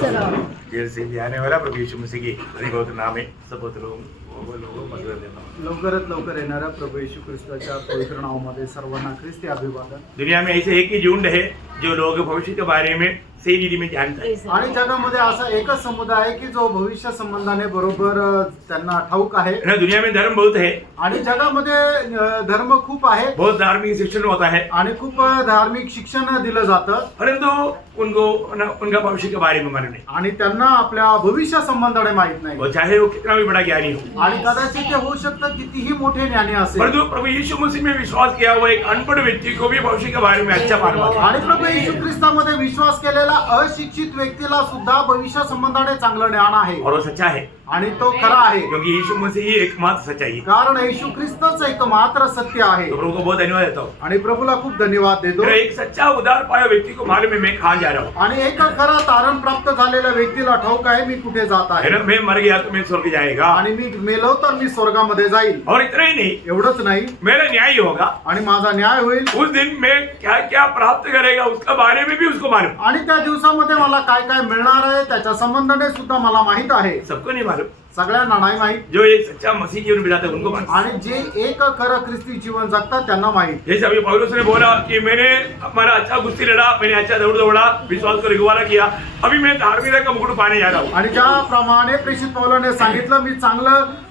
देर से भी आने वाला प्रभु यीशु मसीह की अधिभौत नाम है सब लोगों मदद देना। लवकरात लवकर येणाऱ्या प्रभु येशू ख्रिस्ताच्या पवित्र नावामध्ये सर्वांना ख्रिस्ती अभिवादन। दुनिया में ऐसे एक ही झुंड है जो लोग भविष्य के बारे में सही रीति में जानता है आणि जगामध्ये असा एकच समुदाय आहे की जो भविष्य संबंधाने बरोबर त्यांना ठाऊक आहे। ना दुनिया में धर्म बहुत है आणि जगामध्ये धर्म खूप आहे, बहुत धार्मिक शिक्षण होता है आणि खूप धार्मिक शिक्षण दिलं जातं, परंतु उनको उनका भविष्य के बारे में मालूम नहीं। आणि त्यांना आपल्या भविष्य संबंधाने माहित नाही। वो चाहे वो कितना भी बड़ा ज्ञानी हो, आणि कदाचित ते होऊ शकतं कितीही मोठे ज्ञानी असेल, परंतु प्रभु यीशु मसीह में विश्वास किया हुआ एक अनपढ़ व्यक्ति को भी भविष्य के बारे में अच्छा मालूम है। आणि प्रभू येशू ख्रिस्तामध्ये विश्वास केलेला अशिक्षित व्यक्तीला सुद्धा भविष्य संबंधाने चांगलं ज्ञान आहे, और वो सच्चा है आणि तो खरा आहे, क्योंकि यीशु मसीह ही एकमात्र सच्चाई है। कारण येशू ख्रिस्तच एकमात्र सत्य आहे। तो प्रभु को बहुत धन्यवाद देता हूँ। आणि प्रभूला खूप धन्यवाद देतो। मेरा एक सच्चा उदार पाया व्यक्ति को मालूम है मैं कहाँ जा रहा हूँ, आणि एक खरा तारण प्राप्त झालेल्या व्यक्तीला ठाऊक आहे मी कुठे जात है आहे, ना। मैं मर गया तो मैं स्वर्ग जाएगा, आणि मी मेलो तर मी स्वर्गामध्ये जाईल। और इतना ही नहीं, एवढंच नाही, मेरा न्याय होगा। आणि माझा न्याय होईल। उस दिन मैं क्या क्या प्राप्त करेगा उसका बारे में भी उसको मालूम। आणि त्या दिवसामध्ये मला काय काय मिळणार आहे त्याच्या संबंधाने सुद्धा मला माहित आहे। सबको नहीं मालूम, सगळ्यांना नाही माहित, जो एक सच्चा मसीह जीवन बिताते हैं उनको मालूम। आणि जे एक खरं ख्रिस्ती जीवन जगतात त्यांना माहित। जैसे अभी पौलुस ने बोला कि मैंने हमारा अच्छा कुश्ती लड़ा, मैंने अच्छा दौड़ दौड़ा, विश्वास को रिगवाला किया, अभी मैं धार्मिकता का मुकुट पाने जा रहा हूँ। आणि ज्याप्रमाणे प्रेषित पौलाने सांगितलं मी चांगलं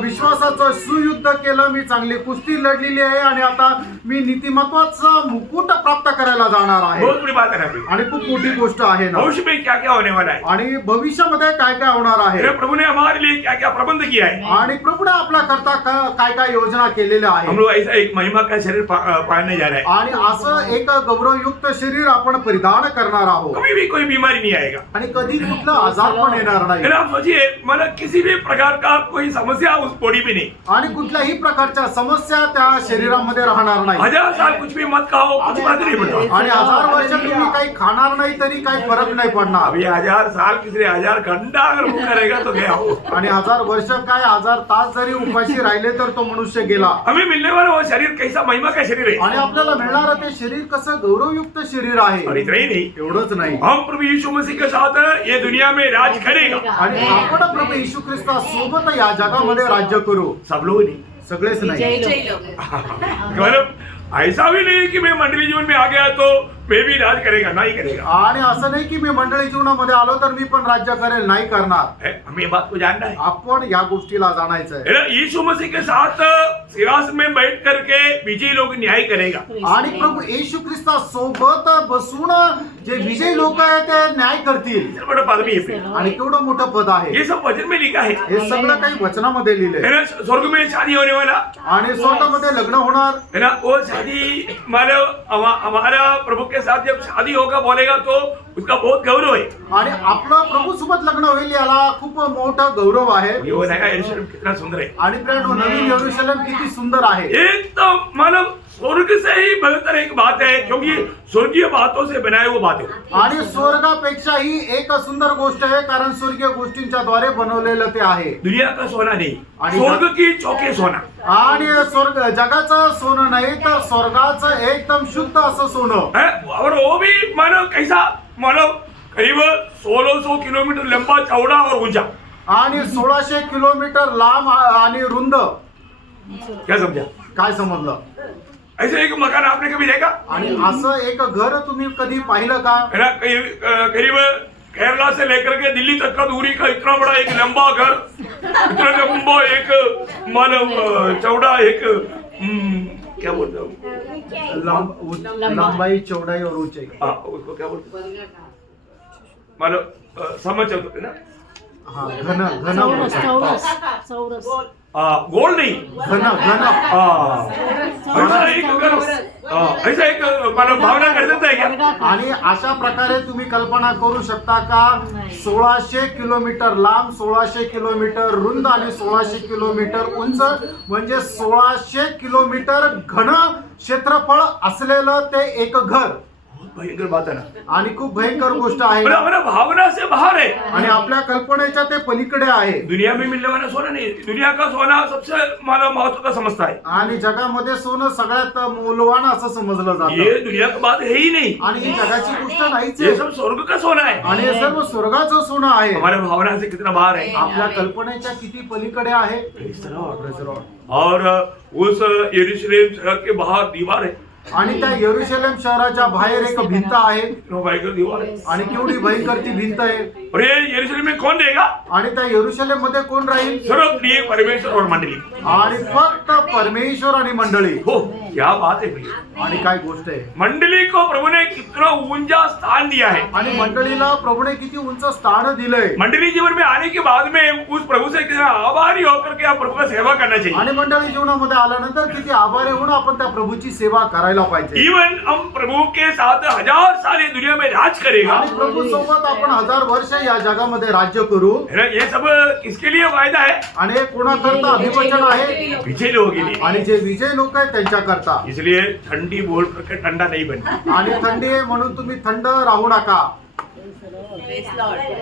विश्वासाचं सुयुद्ध केलं, मी चांगली कुस्ती लढलेली आहे, आणि आता मी नीतिमत्वाचं मुकुट प्राप्त करायला जाणार आहे। बहुत बड़ी बात है अभी। आणि खूप मोठी गोष्ट आहे ना। भविष्य में क्या क्या होने वाला है, आणि भविष्यामध्ये काय काय होणार आहे, मेरे प्रभु ने हमारे लिए क्या क्या प्रबंध किया है। आणि प्रभूने आपल्या करता काय काय योजना केलेल्या हम आहेत, लोग ऐसा एक महिमा का शरीर पालने जा रहे हैं। आणि असं एक गौरवयुक्त शरीर आपण परिधान करणार आहोत, कभी भी कोई बीमारी नहीं आएगा, आणि कधी कुठला आजार पण येणार नाही, है ना। आप सोचिए मतलब किसी भी प्रकार का कोई समस्या उस बॉडी में नहीं, आणि कुठल्याही प्रकारच्या समस्या त्या शरीरामध्ये राहणार नाही। 1000 साल कुछ भी मत खाओ कुछ फर्क नहीं पड़ता। आणि 1000 वर्ष तुम्ही काही खाणार नाही तरी काही फरक नाही पडणार, अभी 1000 साल किसी 1000 घंटा अगर भूखा रहेगा तो गया हो। आणि 1000 वर्ष काय 1000 तास जरी उपाशी राहिले तर तो मनुष्य गेला। हमें मिलने वाला वो शरीर कैसा महिमा का शरीर है, आणि आपल्याला मिळणारं ते शरीर कसं गौरवयुक्त शरीर आहे। और इतना ही नहीं, एवढंच नाही, हम प्रभु यीशु मसीह के साथ ये दुनिया में राज करेगा। आणि आपण प्रभू येशू ख्रिस्ता सोबत या जगामध्ये राज्य करू। सब लोग नहीं, सगळेच नाही, मतलब ऐसा भी नहीं कि मैं मंडली जीवन में आ गया तो मैं भी राज करेगा, नहीं करेगा। आणि असं नाही की मी मंडळी जीवनामध्ये आलो तर मी पण राज्य करेल, नाही करणार। हमें ये बात को जानना है, आपण या गोष्टीला जाणायचं आहे। है ना। यीशु मसीह के साथ सिंहासन में बैठ करके विजयी लोग न्याय करेगा, आणि प्रभू येशू ख्रिस्ता सोबत बसून जे विजयी लोक आहेत ते न्याय करतील। इतना बड़ा पद भी है फिर। आणि केवढं मोठं पद आहे, ये सब वचन में लिखा है, हे सगळं काही वचनामध्ये लिहिलंय। है ना। स्वर्ग में शादी होने वाला, आणि स्वर्गामध्ये लग्न होणार, है ना। वो शादी हमारा प्रभु के साथ जब शादी होगा बोलेगा तो उसका बहुत गौरव है। आणि आपलं प्रभू सोबत लग्न होईल याला खूप मोठा गौरव आहे। ये वो नया यरूशलेम कितना सुंदर है, आणि प्रेरणो नवीन यरूशलेम किती सुंदर आहे। एक तो मतलब स्वर्ग से ही बेहतर एक बात है, क्योंकि स्वर्गीय बातों से बनाए वो बातें। आणि स्वर्गापेक्षा ही एक सुंदर गोष्ट आहे, कारण स्वर्गीय गोष्टींच्या द्वारे बनवलेलं ते आहे। दुनिया का सोना नहीं, आणि स्वर्ग की चौके सोना। आणि स्वर्ग जगाचं सोनं नाही तर स्वर्गाचं एकदम शुद्ध असं सोनं है। और वो भी मानो कैसा, मानो करीब 1600 किलोमीटर लंबा चौड़ा और ऊंचा। आणि 1600 किलोमीटर लांब आणि रुंद। क्या समझा, काय समजलं? ऐसे एक मकान आपने कभी देखा? आणि असं एक घर तुम्ही कधी पाहिलं का? है ना। करीब केरला से लेकर के दिल्ली तक का दूरी का इतना बड़ा एक लंबा घर, इतना लंबा एक मानो चौड़ा एक क्या बोलते हो, लंबाई चौड़ाई और ऊंचाई। हाँ उसको क्या बोलते मानो समझ होते ना। हाँ घन घन गोल नहीं, घन घन ऐसा एक मानो भावना कर देता है क्या? आणि अशा प्रकारे तुम्ही कल्पना करू शकता का 1600 किलोमीटर लांब, 1600 किलोमीटर रुंद आणि 1600 किलोमीटर उंच, म्हणजे 1600 किलोमीटर घन क्षेत्रफळ असलेलं ते एक घर। भयंकर बात है ना, आणि खूप भयंकर गोष्ट आहे मतलब हमारा भावना से बाहर है। आणि आपल्या कल्पनेच्या ते पलीकडे आहे। दुनिया में मिलने वाला सोना नहीं, दुनिया का सोना सबसे माना महत्व का समझता है। आणि जगामध्ये सोनं सगळ्यात मौल्यवान असं समजलं जातं। ये दुनिया की बात है ही नहीं, आणि ही जगाची गोष्ट नाहीच ये आहे। सब स्वर्ग का सोना है। आणि हे सर्व स्वर्गाचं सोनं आहे। हमारे भावना से कितना बाहर है। आपल्या कल्पनेच्या किती पलीकडे आहे। और उस यरूशलेम शहर के बाहर दीवार है, आणि त्या यरूशलेम शहराच्या बाहेर एक भिंत आहे भयंकर दीवार है। आणि केवढी भयंकर ती भिंत आहे। और ये यरूशलेम में कौन देगा? आणि त्या यरूशलेम मध्ये कोण राहील? सर्वप्रिय परमेश्वर और मंडली। आणि फक्त परमेश्वर आणि मंडळी। हो, क्या बात है भैया। आणि काय गोष्ट आहे। मंडली को प्रभु ने कितना ऊंचा स्थान दिया है। आणि मंडळीला प्रभूने किती उंच स्थान दिलंय। मंडली जीवन में आने के बाद में उस प्रभु से कितना आभारी होकर के आप प्रभु का सेवा करना चाहिए। आणि मंडळी जीवनामध्ये आल्यानंतर किती आभारी होऊन आपण त्या प्रभूची सेवा करायला पाहिजे। इवन हम प्रभु के साथ 1000 साल इस दुनिया में राज करेगा। आणि प्रभू सोबत आपण 1000 वर्ष या जगामध्ये राज्य करू। ये सब किसके लिए फायदा है? आणि हे कोणाकरता अभिवचन आहे? विजय लोगों के लिए। आणि जे विजय लोक आहेत त्यांच्या करता। इसलिए ठंडी बोल करके ठंडा नहीं बने। आणि थंडी आहे म्हणून तुम्ही थंड राहू नका।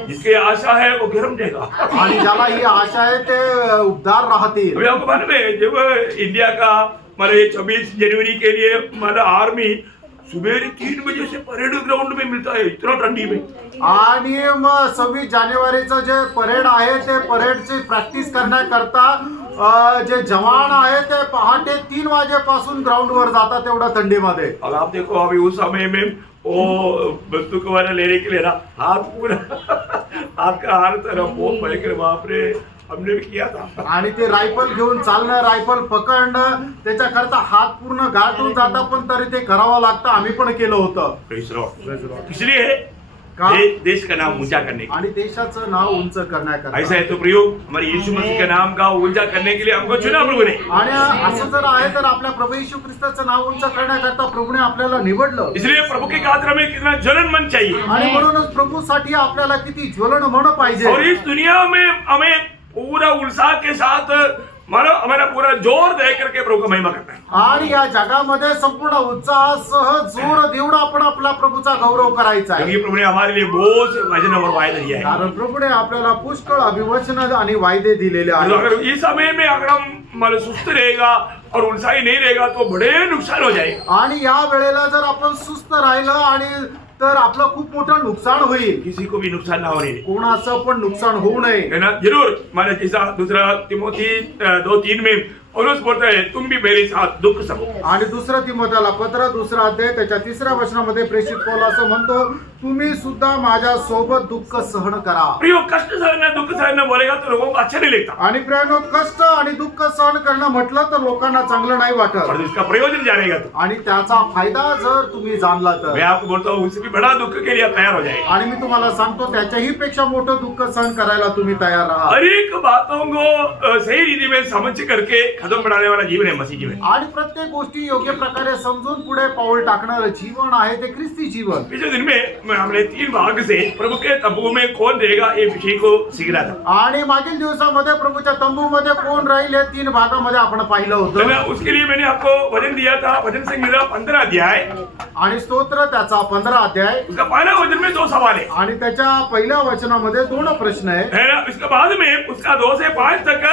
जिसकी आशा है वो गर्म देगा। आणि ज्याला ही आशा आहे ते उबदार राहतील। अभी आपको मालूम है जब इंडिया का मतलब 26 जनवरी के लिए मतलब आर्मी सुबह 3 बजे से परेड ग्राउंड में मिलता है, इतना ठंडी में। आणि मग 26 जानेवारीचं जे परेड आहे ते परेडची प्रॅक्टिस करण्याकरता जे जवान आहे ते पहाटे 3 वाजेपासून ग्राउंड वर जातात एवढ्या थंडीमध्ये। अब आप देखो अभी उस समय में वो बंदूक वाला लेने के लिए ना हाथ पूरा हाथ का हार तरफ बहुत भयंकर, बाप रे, हमने भी किया था। आणि ते रायफल घेऊन चालणं, रायफल पकडणं त्याच्याकरता हात पूर्ण गाठून जातात, पण तरी ते करावं लागतं। आम्ही पण केलं होतं। इसलिए का? देश का नाम ऊंचा करने के आणि देशाचं नाव उंच करण्याकरता। ऐसा है तो प्रियो, हमारे यीशु मसीह के नाम का ऊंचा करने के लिए हमको चुना प्रभु ने। आणि असं जर आहे तर आपल्या प्रभू येशू ख्रिस्ताचं नाव उंच करण्याकरता प्रभूने आपल्याला निवडलं। इसलिए प्रभु के खातिर हमें कितना जलन मन चाहिए। आणि म्हणूनच प्रभूसाठी आपल्याला किती ज्वलन मन पाहिजे। और इस दुनिया में हमें पूरा उत्साह के साथ मानो हमारा पूरा जोर दे करके प्रभु का महिमा करना है। आणि या जगामध्ये संपूर्ण उत्साहासह जोर देऊन आपण आपला प्रभूचा गौरव करायचा आहे। क्योंकि प्रभु ने हमारे लिए बहुत से वचन और वायदे दिया है। कारण प्रभूने आपल्याला पुष्कळ अभिवचन आणि वायदे दिलेले आहेत। अगर इस समय में अगर हम मतलब सुस्त रहेगा और उत्साही नहीं रहेगा तो बड़े नुकसान हो जाएगा। आणि या वेळेला जर आपण सुस्त राहिलं आणि तर आपलं खूप मोठं नुकसान होईल। किसी को भी नुकसान ना होने दे, कोणाचं पण नुकसान होऊ नये, है ना। जरूर माने जैसा दूसरा तिमोथी 2:3 में पौलुस बोलता है तुम भी मेरे साथ दुख सहो। आणि दुसरा तिमोथेला पत्र 2 अध्याय त्याच्या 3 वचनामध्ये प्रेषित पौल असं म्हणतो, तुम्ही सुद्धा माझ्या सोबत दुःख सहन करा। प्रियो, कष्ट सहना दुख सहना बोलेगा तो लोगों को अच्छा नहीं लगता, आणि प्रियानो, कष्ट आणि दुःख सहन करणं म्हटलं तर लोकांना चांगलं नाही वाटत। और इसका प्रयोजन जानेगा तो। आणि त्याचा फायदा जर तुम्ही जाणला मैं तर। आपको बोलता हूँ उससे भी बड़ा दुख के लिए आप तैयार हो जाए। आणि मी तुम्हाला सांगतो त्याच्याही पेक्षा मोठं दुःख सहन करायला तुम्ही तयार राहा। हर एक बातों को सही रीति में समझ करके कदम बढ़ाने वाला जीवन है मसीह जीवन। आणि प्रत्येक गोष्टी योग्य प्रकारे समजून पुढे पाऊल टाकणारं जीवन आहे ते ख्रिस्ती जीवन। पिछले दिन में हमने 3 भाग से प्रभु के तंबू में कौन रहेगा ये विषय को सीखना था। आणि मागील दिवसामध्ये प्रभूच्या तंबूमध्ये कोण राहील हे 3 भागामध्ये आपण पाहिलं होतं। उसके लिए मैंने आपको वचन दिया था, वचन संहिता 15 अध्याय आणि स्तोत्र त्याचा 15 अध्याय। उसका पहला वचन में 2 सवाल है, आणि त्याच्या पहिल्या वचनामध्ये 2 प्रश्न आहे, है ना। उसके बाद में उसका 2 से 5 तक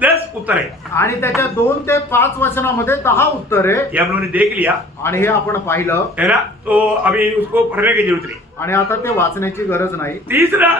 10 उत्तर है। आणि त्याच्या 2 ते 5 वचनामध्ये 10 उत्तर आहे। ये हम लोगों ने देख लिया, आणि हे आपण पाहिलं, है ना। तो अभी उसको पढ़ने की जरूरत नहीं। आणि आता ते वाचण्याची गरज नाही।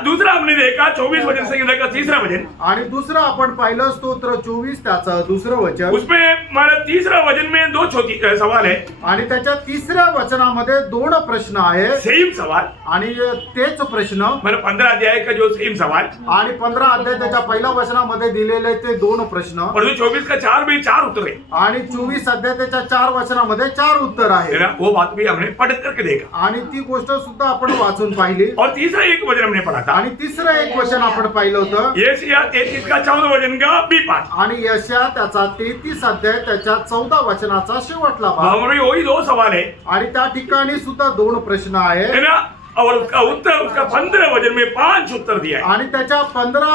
दूसरा हमने देखा 24 वचन संहिता का 3रा वचन। आणि दुसरं आपण पाहिलं स्तोत्र 24 त्याचं 2रं वचन। उसमें हमारा 3रा वचन में 2 छोटी सवाल है, आणि त्याच्या 3ऱ्या वचनामध्ये 2 प्रश्न आहे, सेम सवाल। आणि तेच प्रश्न मतलब 15 अध्याय का जो सेम सवाल, आणि 15 अध्याय त्याच्या पहिल्या वचनामध्ये दिलेले ते 2 प्रश्न, और जो 24 का 4 में 4 उत्तर है, आणि 24 अध्याय त्याच्या 4 वचनामध्ये 4 उत्तर आहे। है ना। वो बात भी हमने पढ़ करके देखा, आणि ती गोष्ट सुद्धा आपण वाचून पाहिली। और तीसरा एक वचन हमने पढ़ा था, आणि 3रं एक वचन आपण पाहिलं होतं, यशायाह 33 का 14 वचन का बी पाठ। आणि यशायाह त्याचा 33 अध्याय त्याच्या 14 वचनाचा शेवटला भाग। हमारे वही 2 सवाल है, आणि त्या ठिकाणी सुद्धा 2 प्रश्न आहे, है ना। और उसका उत्तर उसका 15 वचन में 5 उत्तर दिया है, आणि त्याच्या 15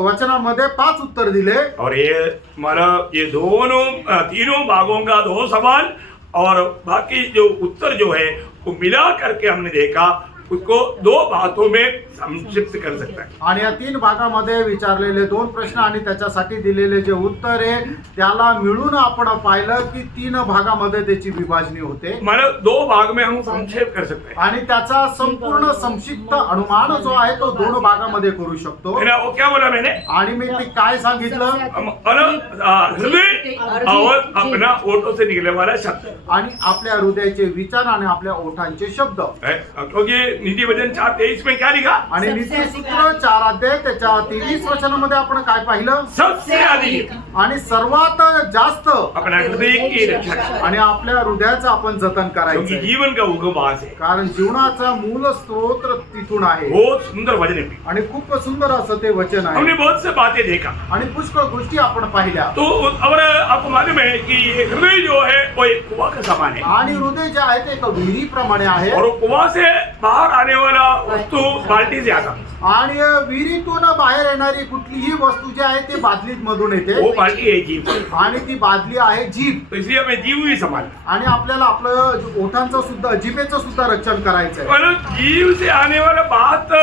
वचनामध्ये 5 उत्तर दिले। और ये हमारा ये तीनों भागों का 2 सवाल और बाकी जो उत्तर जो है वो मिला करके हमने देखा, उसको 2 बातों में संक्षिप्त कर सकता है. आणि या 3 भागामध्ये विचारलेले 2 प्रश्न आणि त्याच्यासाठी दिलेले जे उत्तर आहे त्याला मिळून आपण पाहिलं की 3 भागामध्ये त्याची विभाजनी होते मतलब 2 भाग में हम संक्षेप कर सकते हैं. आणि त्याचा संपूर्ण संक्षिप्त अनुमान जो आहे तो 2 भागामध्ये करू शकतो. है ना? वो क्या बोला मैंने? आणि मी ते काय सांगितलं हृदय और अपना ओठों से निकलने वाला शब्द आणि आपल्या हृदयाचे विचार आणि आपल्या ओठांचे शब्द. है. क्योंकि नीति वचन 4:23 में क्या लिखा? आणि नीतिसूत्र 4 अध्याय त्याच्या 23 वचनामध्ये आपण काय पाहिलं? सबसे अधिक आणि सर्वात जास्त अपना हृदय की रक्षा करें. आणि आपल्या हृदयाचं आपण जतन क्योंकि करायचं, जीवन का उगम वहां से. कारण जीवनाचा मूल स्रोत तिथून आहे. बहुत सुंदर वचन है. आणि खूप सुंदर असं ते वचन हमने आहे बहुत से बातें देखा. आणि पुष्कळ गोष्टी आपण पाहिल्या. तो और आपको मालूम है कि ये हृदय जो है वो एक कुआं का समान है. आणि हृदय जे आहे ते एक विहिरीप्रमाणे आहे और वो कुआं से बाहर आने वाला वस्तु बाल्टी से आता. आणि विहिरीतून बाहेर येणारी कुठलीही वस्तू जी आहे ती बादलीत मधून वो येते बाल्टी है जीव. आणि ती बादली आहे जीभ. तो इसलिए हमें जीव भी संभालना. आणि आपल्याला आपलं ओठांचं सुद्धा जिभेचं सुद्धा रक्षण करायचं आहे. मतलब जीव से आने वाला बात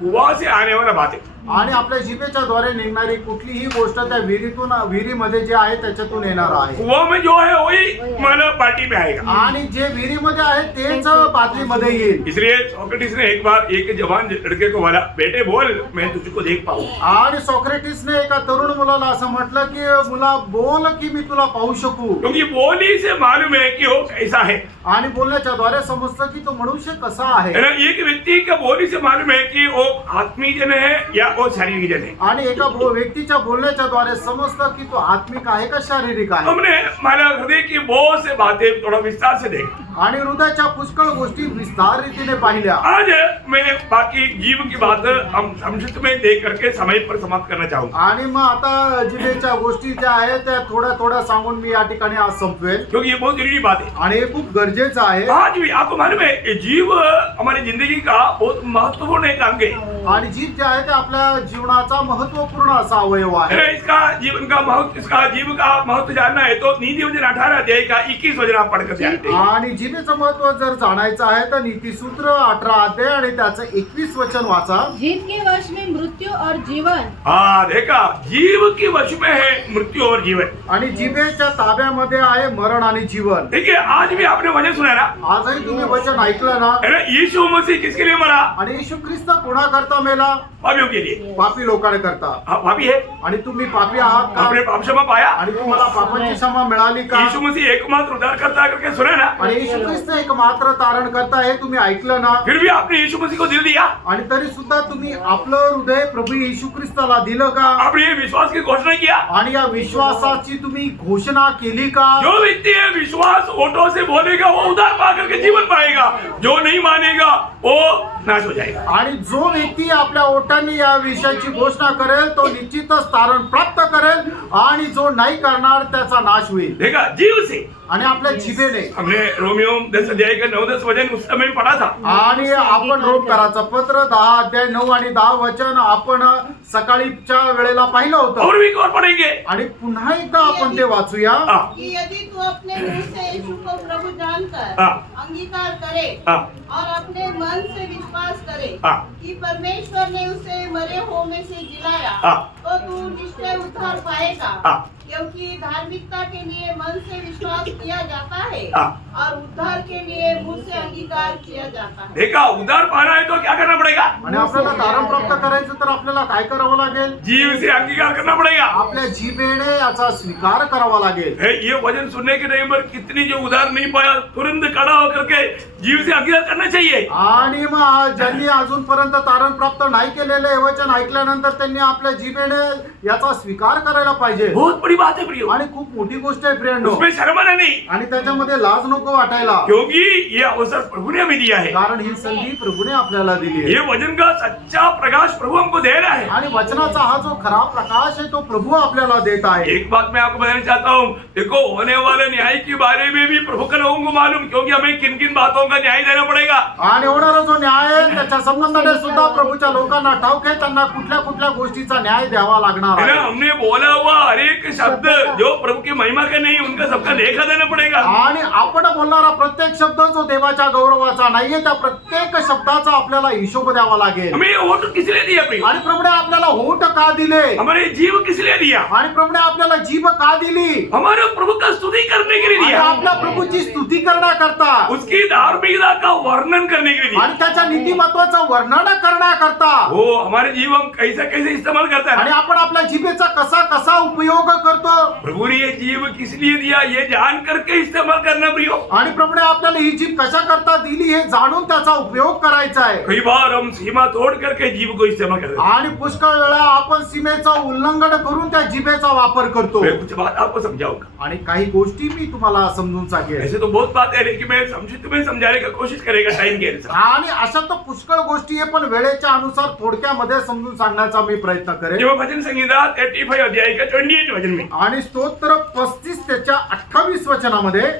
कुआं से आने वाला बात है. आणि आपल्या जिभेच्या द्वारे निघणारी कुठलीही गोष्ट त्या विहिरीमध्ये जे आहे त्याच्यातून येणार आहे. कुआं में जो है वही मतलब बाल्टी में आएगा. आणि जे विहिरीमध्ये आहे तेच बादलीमध्ये येईल. इसलिए सोक्रेटिस ने एक बार एक जवान लड़के को बोला, बेटे बोल मैं तुझको देख पाऊं. आणि सोक्रेटिसने एका तरुण मुलाला असं म्हटलं की मुला बोल की मी तुला पाहू शकू. क्योंकि बोली से मालूम है कि वो कैसा है. आणि बोलण्याच्या द्वारे समजतं की तो मनुष्य कसा आहे. है ना? एक व्यक्ति का बोली से मालूम है कि वो आत्मीय जन है या वो शारीरिक जन है. आणि एका व्यक्तीच्या बोलण्याच्या द्वारे समजतं की तो आत्मिक आहे का शारीरिक आहे. हमने हमारा हृदय की बहुत से बातें थोड़ा विस्तार से देखा. आणि हृदयाच्या पुष्कळ गोष्टी विस्तार रीतीने पाहिल्या. आज मैं बाकी जीव की बात हम संक्षिप्त में देख करके समय पर समाप्त करना चाहूंगा. आणि मग आता जिभेच्या गोष्टी ज्या आहेत त्या थोड्या थोड्या सांगून मी या ठिकाणी आज संपवेल. क्योंकि ये बहुत जरूरी बात है. आणि हे खूप गरजेचं आहे. आज भी आपको मालूम है ये जीव हमारी जिंदगी का बहुत महत्वपूर्ण एक अंग है. आणि जीभ जे आहे ते आपल्या जीवनाचा महत्वपूर्ण असा अवयव आहे. इसका जीवन का महत्व, इसका जीव का महत्व जानना है तो नीति वचन 18 अध्याय का 21 वचन आप पढ़कर जानते हैं. आणि जिभेचं महत्व जर जाणायचं आहे तर नीतिसूत्र 18 अध्याय आणि त्याचं 21 वचन वाचा. जीभ के वश में मृत्यु और जीवन. हाँ देखा, जीव के वश में है मृत्यु और जीवन. आणि जिभेच्या ताब्यामध्ये आहे मरण आणि जीवन. देखिए आज भी आपने वचन सुना ना. आजही तुम्ही वचन ऐकलं ना. है ना? यीशु मसीह किसके लिए मरा? आणि येशू ख्रिस्त कोणाकरता मेला? पापियों के लिए. पापी लोकांकरता. हाँ, पापी है. आणि तुम्ही पापी आहात का? आपने पाप क्षमा पाया. आणि तुम्हाला पापांची क्षमा मिळाली का? यीशु मसीह एकमात्र उद्धारकर्ता करके सुना ना. आणि येशू ख्रिस्त एक मात्र तारण करता हे तुम्ही ऐकलं ना. फिर भी आपने यीशु मसीह को दिल दिया. आणि तरी सुद्धा तुम्ही आपलं हृदय प्रभू येशू ख्रिस्ताला दिलं का? आपने ये विश्वास की घोषणा किया. आणि या विश्वासाची तुम्ही घोषणा केली का? जो व्यक्ति है विश्वास ओठों से बोलेगा वो उद्धार पा करके जीवन पाएगा. जो नहीं मानेगा वो नाश हो जाएगा. आणि जो व्यक्ती आपल्या ओठांनी या विषयाची घोषणा करेल तो निश्चितच तारण प्राप्त करेल आणि जो नाही करणार त्याचा नाश होईल. देखा, जीव से. आणि आपल्या जिभेने हमने रोमियो 10 अध्याय का 9-10 वचन उस समय पढ़ा था. आणि आपण रोमकराचं पत्र 10 अध्याय 9 आणि 10 वचन आपण सकाळीच्या वेळेला पाहिलं होतं. और भी एक और पढ़ेंगे. आणि पुन्हा एकदा आपण ते वाचूया. हाँ, कि यदि तू अपने मुंह से यीशु को प्रभु जानकर हाँ। अंगीकार करे हाँ। और अपने मन से विश्वास करे हाँ। कि परमेश्वर ने उसे मरे हुओं में से जिलाया, हाँ। तो तू निश्चय उद्धार पाएगा. हाँ। क्योंकि धार्मिकता के लिए मन से विश्वास किया जाता है हाँ। और उद्धार के लिए मुंह से अंगीकार किया जाता है. देखा, उद्धार पाना है तो क्या करना पड़ेगा? आणि आपल्याला तारण प्राप्त करायचं तर आपल्याला काय करावं लागेल? जीव से अंगीकार करना पड़ेगा. आपल्या जिभेने याचा स्वीकार करावा लागेल. है, ये वचन सुनने के टाइम पर कितनी जो उद्धार नहीं पाया तुरंत खड़ा होकर के जीव से अंगीकार करना चाहिए. आणि मग ज्यांनी अजूनपर्यंत तारण प्राप्त नाही केलेले हे वचन ऐकल्यानंतर त्यांनी आपल्या जिभेने याचा स्वीकार करायला पाहिजे. बहुत बड़ी बात है प्रियो. आणि खूप मोठी गोष्ट आहे फ्रेंड. उसमें शर्म आना नहीं. आणि त्याच्यामध्ये लाज नको वाटायला. क्योंकि ये अवसर प्रभु ने हमें दिया है. कारण ही संधी प्रभूने आपल्याला दिली ये आहे. वचन का सच्चा प्रकाश प्रभु हमको दे रहा है. आणि वचनाचा हा जो खरा प्रकाश आहे तो प्रभू आपल्याला देत आहे. एक बात मैं आपको बताना चाहता हूँ. देखो, होने वाले न्याय के बारे में भी प्रभु के लोगों को मालूम, क्योंकि हमें किन किन बातों का न्याय देना पड़ेगा. आणि होणारा जो न्याय आहे त्या त्याच्या संबंधाने सुद्धा प्रभूच्या लोकांना ठाऊक आहे त्यांना कुठल्या कुठल्या गोष्टीचा न्याय द्यावा लागणार है ना, आहे. हमने बोला हुआ हर एक शब्द जो प्रभु की महिमा का नहीं उनका सबका लेखा देना पड़ेगा. आणि आपण बोलणारा प्रत्येक शब्द जो देवाच्या गौरवाचा नाहीये त्या प्रत्येक शब्दाचा आपल्याला हिशोब द्यावा लागेल. हमें ये वोट किस लिए दिया प्रिय? आणि प्रभूने आपल्याला होठ का दिले हमारे जीव किस लिए दिया? आणि प्रभूने आपल्याला जीभ का दिली हमारे प्रभु का स्तुति करने के लिए आणि दिया. आपल्या प्रभूची स्तुती करण्याकरता उसकी धार्मिकता का वर्णन करने के लिए दिया. आणि त्याच्या नीतिमत्वाचं वर्णन करण्याकरता वो हमारे जीव हम कैसे कैसे इस्तेमाल करता आणि है. आपण आपल्या जिभेचा कसा कसा उपयोग करतो प्रभु ने ये जीव किस लिए दिया ये जान करके इस्तेमाल करना प्रियो. आणि प्रभूने आपल्याला ही जीभ कशा करता दिली हे जाणून त्याचा उपयोग करायचा आहे. कई बार हम सीमा तोड़ करके जीव को इस्तेमाल करते हैं. आणि पुष्कळ वेळा आपण सीमेचं उल्लंघन करून त्या जिभेचा वापर करतो. मैं कुछ बात आपको समझाऊंगा. आणि काही गोष्टी मी तुम्हाला समजून सांगेन. ऐसे तो बहुत बात है लेकिन मैं संक्षिप्त में समझाने की कोशिश करेगा टाइम के अनुसार. आणि अशा तर पुष्कळ गोष्टी आहे पण वेळेच्या अनुसार थोडक्यामध्ये समजून सांगण्याचा मी प्रयत्न करेन. जेव्हा भजन संगीता 35 अध्याय का 28 वचन में आणि स्तोत्र 35 त्याच्या 28 वचनामध्ये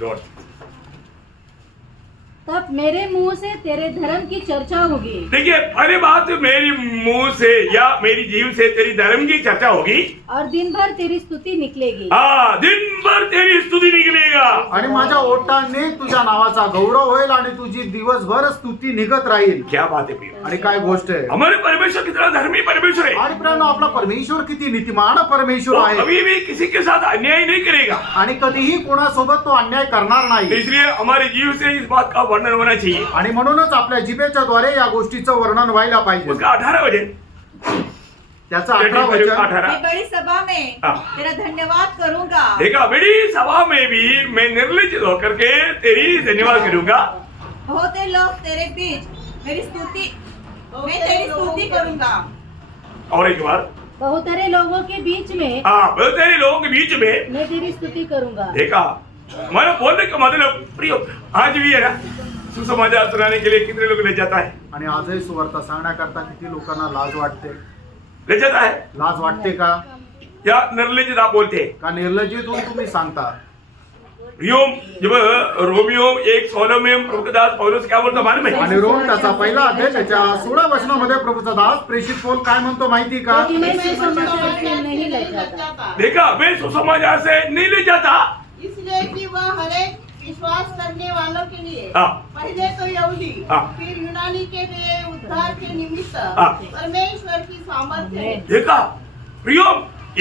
लॉर्ड तब मेरे मुंह से तेरे धर्म की चर्चा होगी देखिए पहली बात मेरी मुंह से या मेरी जीव से तेरी धर्म की चर्चा होगी. और दिन भर तेरी स्तुति निकलेगी. हाँ दिन भर तेरी स्तुति निकलेगा. आणि माझ्या ओठांनी तुझ्या नावाचा गौरव होईल आणि तुझी दिवसभर स्तुती निघत राहील. क्या बात है प्रिय. आणि काय गोष्ट आहे. हमारे परमेश्वर कितना धर्मी परमेश्वर है. आणि प्रियानो आपला परमेश्वर किती नीतिमान परमेश्वर वो आहे कभी भी किसी के साथ अन्याय नहीं करेगा. आणि कधीही कोणासोबत तो अन्याय करणार नाही. इसलिए हमारे जीव से इस बात का वर्णन होना चाहिए. आणि म्हणूनच आपल्या जिभेच्या द्वारे या गोष्टीचं वर्णन व्हायला पाहिजे. उसका 18 वचन त्याचा 18 वचन 18 मैं बड़ी सभा में हाँ. तेरा धन्यवाद करूंगा. देखा बड़ी सभा में भी मैं निर्लज्ज होकर के तेरी धन्यवाद करूंगा. बहुते लोग तेरे बीच मैं तेरी स्तुति करूंगा. और एक बार बहुत सारे लोगों के बीच में हाँ तेरे लोगों के बीच में मैं तेरी स्तुति करूंगा. देखा मैंने बोलने का मतलब प्रिय आज भी है ना सुसमाचार सुनाने के लिए कितने लोग ले जाता है. आणि आजही सुवार्ता सांगण्याकरता किती लोकांना लाज वाटते. ले जाता है लाज वाटते का या निर्लज्जता बोलते हैं. का निर्लज्जित होऊन तुम्ही सांगता. रियोम जब रोमियो 1:16 में प्रभु का दास पौलुस क्या बोलता मालूम है. आणि रोम त्याचा पहिला अध्याय त्याच्या 16 वचनामध्ये प्रभूचा दास प्रेषित पौल काय म्हणतो माहिती का. क्योंकि मैं सुसमाचार से नहीं लजाता. देखा मैं सुसमाचार से नहीं ले जाता. इसलिए कि वह हरेक विश्वास करने वालों के लिए हाँ. पहले तो यहूदी हाँ. फिर यूनानी के लिए उद्धार के निमित्त हाँ. परमेश्वर की सामर्थ्य है. देखा प्रियो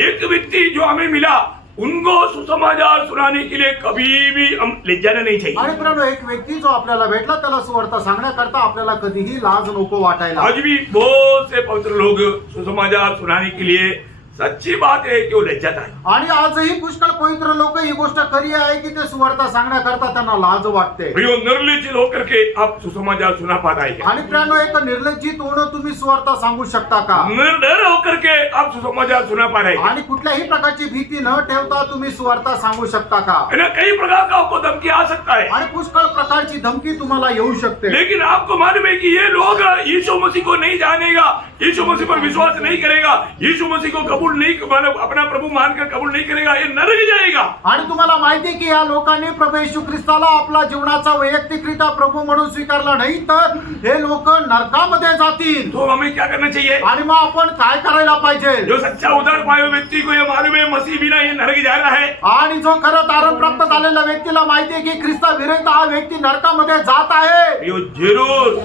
एक व्यक्ति जो हमें मिला उनको सुसमाचार सुनाने के लिए कभी भी हम ले जाना नहीं चाहिए. आणि प्रियानो एक व्यक्ती जो आपल्याला भेटला त्याला सुवार्ता सांगण्याकरता आपल्याला कधीही लाज नको वाटायला. आज भी बहुत से पवित्र लोग सुसमाचार सुनाने के लिए सच्ची बात है कि वो लज्जत है. आणि आजही पुष्कळ पवित्र लोक ही गोष्ट खरी आहे की ते सुवार्ता सांगण्याकरता त्यांना लाज वाटते. प्रियो निर्लज्जित होकर के आप सुसमाचार सुना पाता है क्या? आणि प्रियानो एक निर्लज्जित होणं तुम्ही सुवार्ता सांगू शकता का. निर्डर होकर के आप सुसमाचार सुना पा रहे हैं. आणि कुठल्याही प्रकारची भीती न ठेवता तुम्ही सुवार्ता सांगू शकता का. है ना कई प्रकार का आपको धमकी आ सकता है. आणि पुष्कळ प्रकारची धमकी तुम्हाला येऊ शकते. लेकिन आपको मालूम है कि ये लोग यीशु मसीह को नहीं जानेगा, यीशु मसीह पर विश्वास नहीं करेगा, यीशु मसीह को कबूल नहीं मतलब अपना प्रभु मानकर कबूल नहीं करेगा, ये नरक जाएगा. आणि तुम्हाला माहिती की या लोकांनी प्रभू येशू ख्रिस्ताला आपला जीवनाचा वैयक्तिकरित्या प्रभू म्हणून स्वीकारला नाही तर हे लोक नरकामध्ये जातील. तो हमें क्या करना चाहिए. आणि मग आपण काय करायला पाहिजे. जो सच्चा उद्धार पाए व्यक्ति को ये मालूम है मसीह बिना ये नरक जाना है. आणि जो खरं तारण प्राप्त झालेल्या व्यक्तीला माहिती आहे की ख्रिस्ता विरुद्ध हा व्यक्ती नरकामध्ये जात आहे. ये जरूर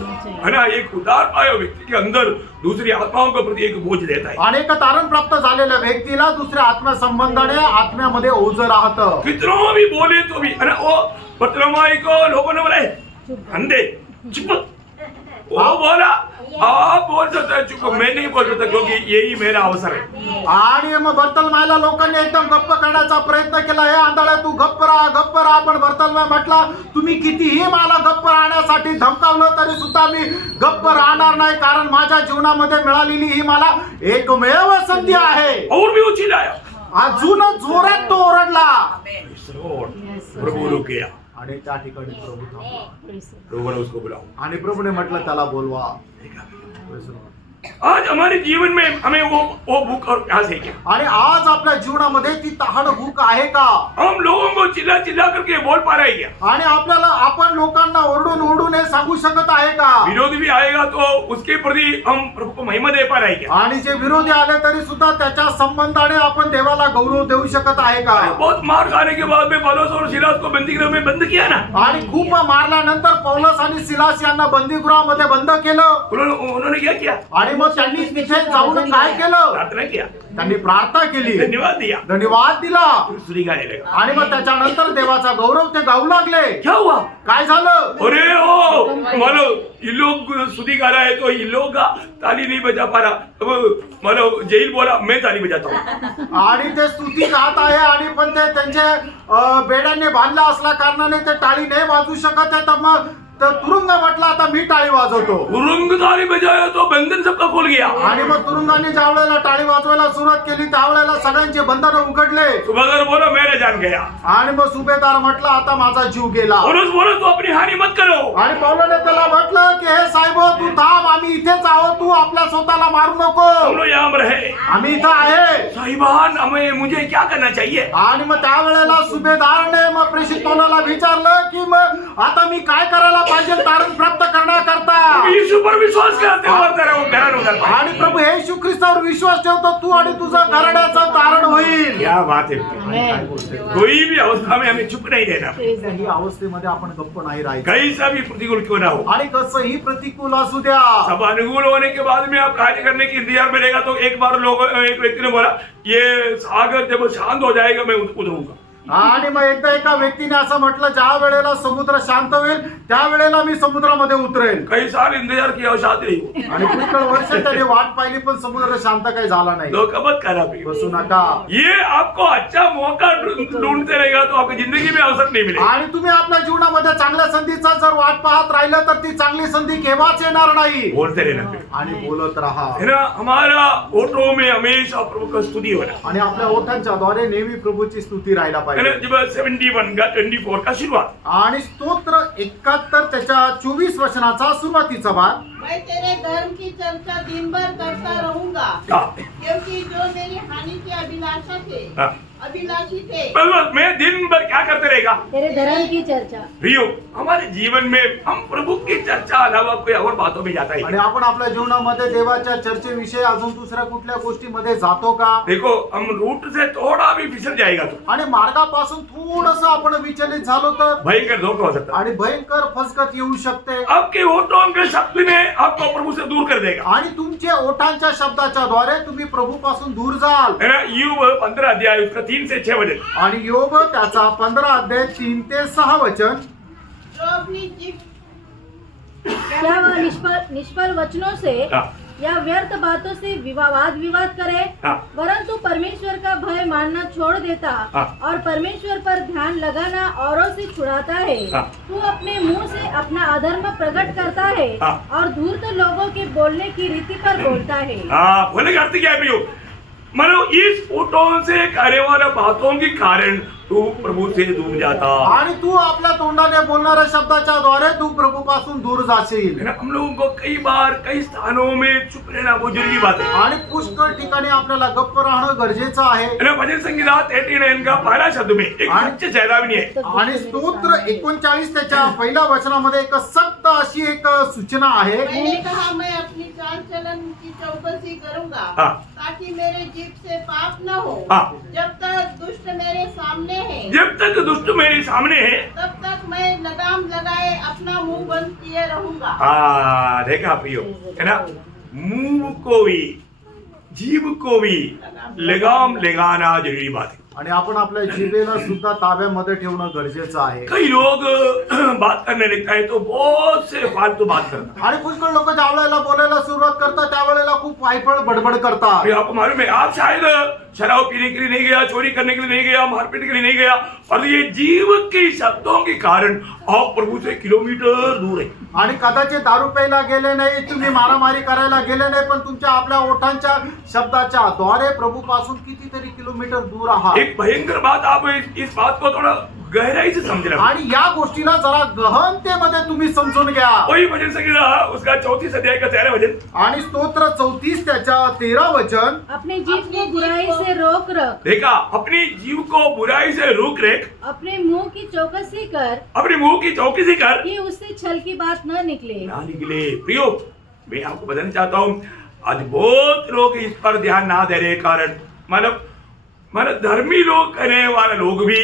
है ना एक उद्धार पाए व्यक्ति के अंदर दूसरी आत्माओं के प्रति एक बोझ रहता है. अनेक तारण प्राप्त झालेल्या व्यक्तीला दुसऱ्या आत्म्या संबंधाने आत्म्यामध्ये ओझं राहतं. कितनों भी बोले तो भी अरे वो बर्तलमाई को लोगों ने बोला अंधे चुप. वो बोला आप बोल सकते हैं चुप, मैं नहीं बोल सकता क्योंकि यही मेरा अवसर है. आणि मग बर्तलमायला लोकांनी एकदम गप्प करण्याचा प्रयत्न केला. हे आंधळा तू गप्प राहा. पण बर्तलमाय म्हटला तुम्ही कितीही मला गप्प राहण्यासाठी धमकावलं तरी सुद्धा मी गप्प राहणार नाही कारण माझ्या जीवनामध्ये मिळालेली ही मला एकमेव संधी आहे. और भी उछिलाया. अजून जोरात तो ओरडला. प्रभु रुक गया. आणि त्या ठिकाणी प्रभू थांबला. प्रभु ने उसको बुलाओ. आणि प्रभूने म्हटलं त्याला बोलवा. आज हमारे जीवन में हमें वो भूख और प्यास है क्या? आणि आज आपल्या जीवनामध्ये ती तहान भूक आहे का? हम लोगों को चिल्ला चिल्ला करके बोल पा रहे हैं क्या? आणि आपल्याला आपण लोकांना ओरडून ओरडून हे सांगू शकत आहे का? विरोधी भी आएगा तो उसके प्रति हम प्रभु को महिमा दे पा रहे हैं क्या? आणि जे विरोधी आले तरी सुद्धा त्याच्या संबंधाने आपण देवाला गौरव देऊ शकत आहे का? बहुत मार खाने के बाद में पौलुस और सिलास को बंदीगृह में बंद किया ना। आणि खूप मारल्यानंतर पौलुस आणि सिलास यांना बंदीगृहामध्ये बंद केलं उन्होंने क्या किया? आणि मग त्यांनी तिथे जाऊन काय केलं? प्रार्थना किया, त्यांनी प्रार्थना केली, धन्यवाद दिया, धन्यवाद दिला स्तुति गाने लगा। आणि मग त्याच्यानंतर देवाचा गौरव ते गाऊ लागले. क्या हुआ? काय झालं? अरे ओ मानो ये लोग स्तुति गा रहा है तो ये लोग ताली नहीं बजा पा रहा। अब मानो जेल बोला मैं ताली बजाता हूँ। आणि ते स्तुती गात आहे आणि पण ते त्यांच्या बेड्याने बांधला असल्या कारणाने ते टाळी नाही वाजू शकत आहे. तर मग तर तुरुंग म्हटलं आता मी टाळी वाजवतो. तुरुंग ताली बजाया तो बंधन सबका खोल गया। आणि मग तुरुंगाने ज्या वेळेला टाळी वाजवायला सुरुवात केली त्यावेळेला सगळ्यांचे बंधन उघडले. सुबेदार बोलो मेरा जान गया। आणि मग सुभेदार म्हटलं आता माझा जीव गेला. पौलुस बोलो तू अपनी हानि मत करो। आणि पौलाने त्याला म्हटलं की हे साहेब तू थांब, आम्ही इथेच आहोत, तू आपल्या स्वतःला मारू नको, हम लोग यहाँ रहे। आम्ही इथं आहे. साहिबान हमें मुझे क्या करना चाहिए? आणि मग त्यावेळेला सुभेदारने मग प्रेषित पौलाला विचारलं की मग आता मी काय करायला पाहिजे तारण प्राप्त करण्याकरता? यीशु पर विश्वास करते और तेरा उद्धार होगा। आणि प्रभू येशू ख्रिस्तावर विश्वास ठेवतो तू आणि तुझं घराण्याचं तारण होईल. क्या बात है। काय बोलतोय? कोई भी अवस्था में हमें चुप नहीं रहना, कोणत्याही अवस्थेमध्ये आपण गप्प नाही राहायचं. कैसा भी प्रतिकूल क्यों ना हो। आणि कसंही प्रतिकूल असू द्या. सब अनुकूल होने के बाद में आप कार्य करने के इंतजार में रहेगा। तो एक बार एक व्यक्ति ने बोला ये सागर जब शांत हो जाएगा मैं उतरूंगा। आणि मग एकदा एका व्यक्तीने असं म्हटलं ज्या वेळेला समुद्र शांत होईल त्यावेळेला मी समुद्रामध्ये उतरेल. कई साल इंतजार किया और शांत नहीं हुआ। आणि पुष्कळ वर्ष त्याने वाट पाहिली पण समुद्र शांत काही झाला नाही. लोग मत करा भी। बसू नका. ये आपको अच्छा मौका ढूंढते रहेगा तो आपकी जिंदगी में अवसर नहीं मिलेगा। आणि तुम्ही आपल्या जीवनामध्ये चांगल्या संधीचा जर वाट पाहत राहिलं तर ती चांगली संधी केव्हाच येणार नाही. बोलते रहना आणि बोलत राहा. है ना। हमारा ओठों में हमेशा प्रभु का स्तुति हो रहा आणि आपल्या ओठांच्या द्वारे नेहमी प्रभूची स्तुती राहायला है ना। पाहिजे. जब 71 का 24 का शुरुआत आणि स्तोत्र 71 त्याच्या 24 वचनाचा सुरुवातीचा भाग. मैं तेरे धर्म की चर्चा दिन भर करता रहूंगा, हाँ। क्योंकि जो मेरी हानि की अभिलाषी थे बस मैं दिन भर क्या करते रहेगा? तेरे धर्म की चर्चा. प्रियो हमारे जीवन में हम प्रभु की चर्चा अलावा कोई और बातों में जाता आणि है? आपण आपल्या जीवनामध्ये देवाच्या चर्चेविषयी अजून दुसऱ्या कुठल्या गोष्टीमध्ये जातो का? देखो हम रूट से थोड़ा भी फिसल जाएगा तो आणि मार्गापासून थोडस आपण विचलित झालो तर भयंकर धोखा हो सकता है। आणि भयंकर फसगत येऊ शकते. आपके ओठों के शब्द ने आपको प्रभु से दूर कर देगा। आणि तुमच्या ओठांच्या शब्दाच्या द्वारे तुम्ही प्रभू पासून दूर जाल. है ना। यूब 15 अध्याय उसका 3 से 6 वचन। आणि योग त्याचा 15 अध्याय 3 ते 6 वचन. जो अपनी जीभ क्या वह निष्फल वचनों से हाँ। या व्यर्थ बातों से वाद विवाद करे, हाँ। परंतु परमेश्वर का भय मानना छोड़ देता हाँ। और परमेश्वर पर ध्यान लगाना औरों से छुड़ाता है। हाँ। तू अपने मुंह से अपना अधर्म प्रकट करता है हाँ। और धूर्त लोगों के बोलने की रीति पर बोलता है। हाँ, बोले का अर्थ क्या है प्रियो? मानो इस ओठों से करने वाले बातों के कारण तू प्रभु से दूर जाता। आणि तू आपल्या तोंडाने बोलणाऱ्या शब्दाच्या द्वारे तू प्रभू पासून दूर जाशील. है ना। हम लोगों को कई बार कई स्थानों में चुप रहना बहुत जरूरी बात है। आणि पुष्कळ ठिकाणी आपल्याला गप्प राहणं गरजेचं आहे. है ना। भजन संगीता 89 का पहला शब्द में एक सच्चे चेतावनी है। आणि स्तोत्र 39 त्याच्या पहिल्या वचनामध्ये एक सक्त अशी एक सूचना आहे. मैंने कहा मैं अपनी चाल चलन की चौकसी करूंगा, हाँ। ताकि मेरे जीभ से पाप न हो। हाँ। जब तक दुष्ट मेरे सामने है, जब तक दुष्ट मेरे सामने है तब तक मैं लगाम लगाए अपना मुंह बंद किए रहूंगा। हाँ, देखा प्रियो, है ना। मुंह को भी जीभ को भी लगाम लगाना जरूरी बात है। आणि आपण आपल्या जिभेला सुद्धा ताब्यामध्ये ठेवणं गरजेचं आहे. कई लोग बात करने लगता है तो बहुत से फालतू बात करता आणि पुष्कळ लोक ज्या वेळेला बोलायला सुरुवात करतात त्यावेळेला खूप वायफळ बडबड करतात. है। आपको मालूम है आप शायद शराब पीने के लिए नहीं गया, चोरी करने के लिए नहीं गया, मारपीट के लिए नहीं गया, और ये जीव के शब्दों के कारण आप प्रभु से किलोमीटर दूर है। आणि कदाचित दारू प्यायला गेले नाही, तुम्ही मारामारी करायला गेले नाही, पण तुमच्या आपल्या ओठांच्या शब्दाच्या द्वारे प्रभू पासून कितीतरी किलोमीटर दूर आहात. एक भयंकर बात आप इस बात को थोड़ा गहराई से समझना। आणि या गोष्टीला जरा गहनतेमध्ये तुम्ही समजून घ्या. वही भजन संगीता उसका 34 अध्याय का 13 वचन, आणि स्तोत्र 34 त्याच्या 13 वचन, अपने जीव को बुराई से रोक रख, देखा अपनी जीव को बुराई से रोक रेख, अपने मुंह की चौकसी कर अपने मुंह की चौकसी कर, कि उससे छल की बात न निकले। ना निकले। प्रियो, मैं आपको बताना चाहता हूँ, आज बहुत लोग इस पर ध्यान ना दे रहे कारण मानव धर्मी लोग करने वाले लोग भी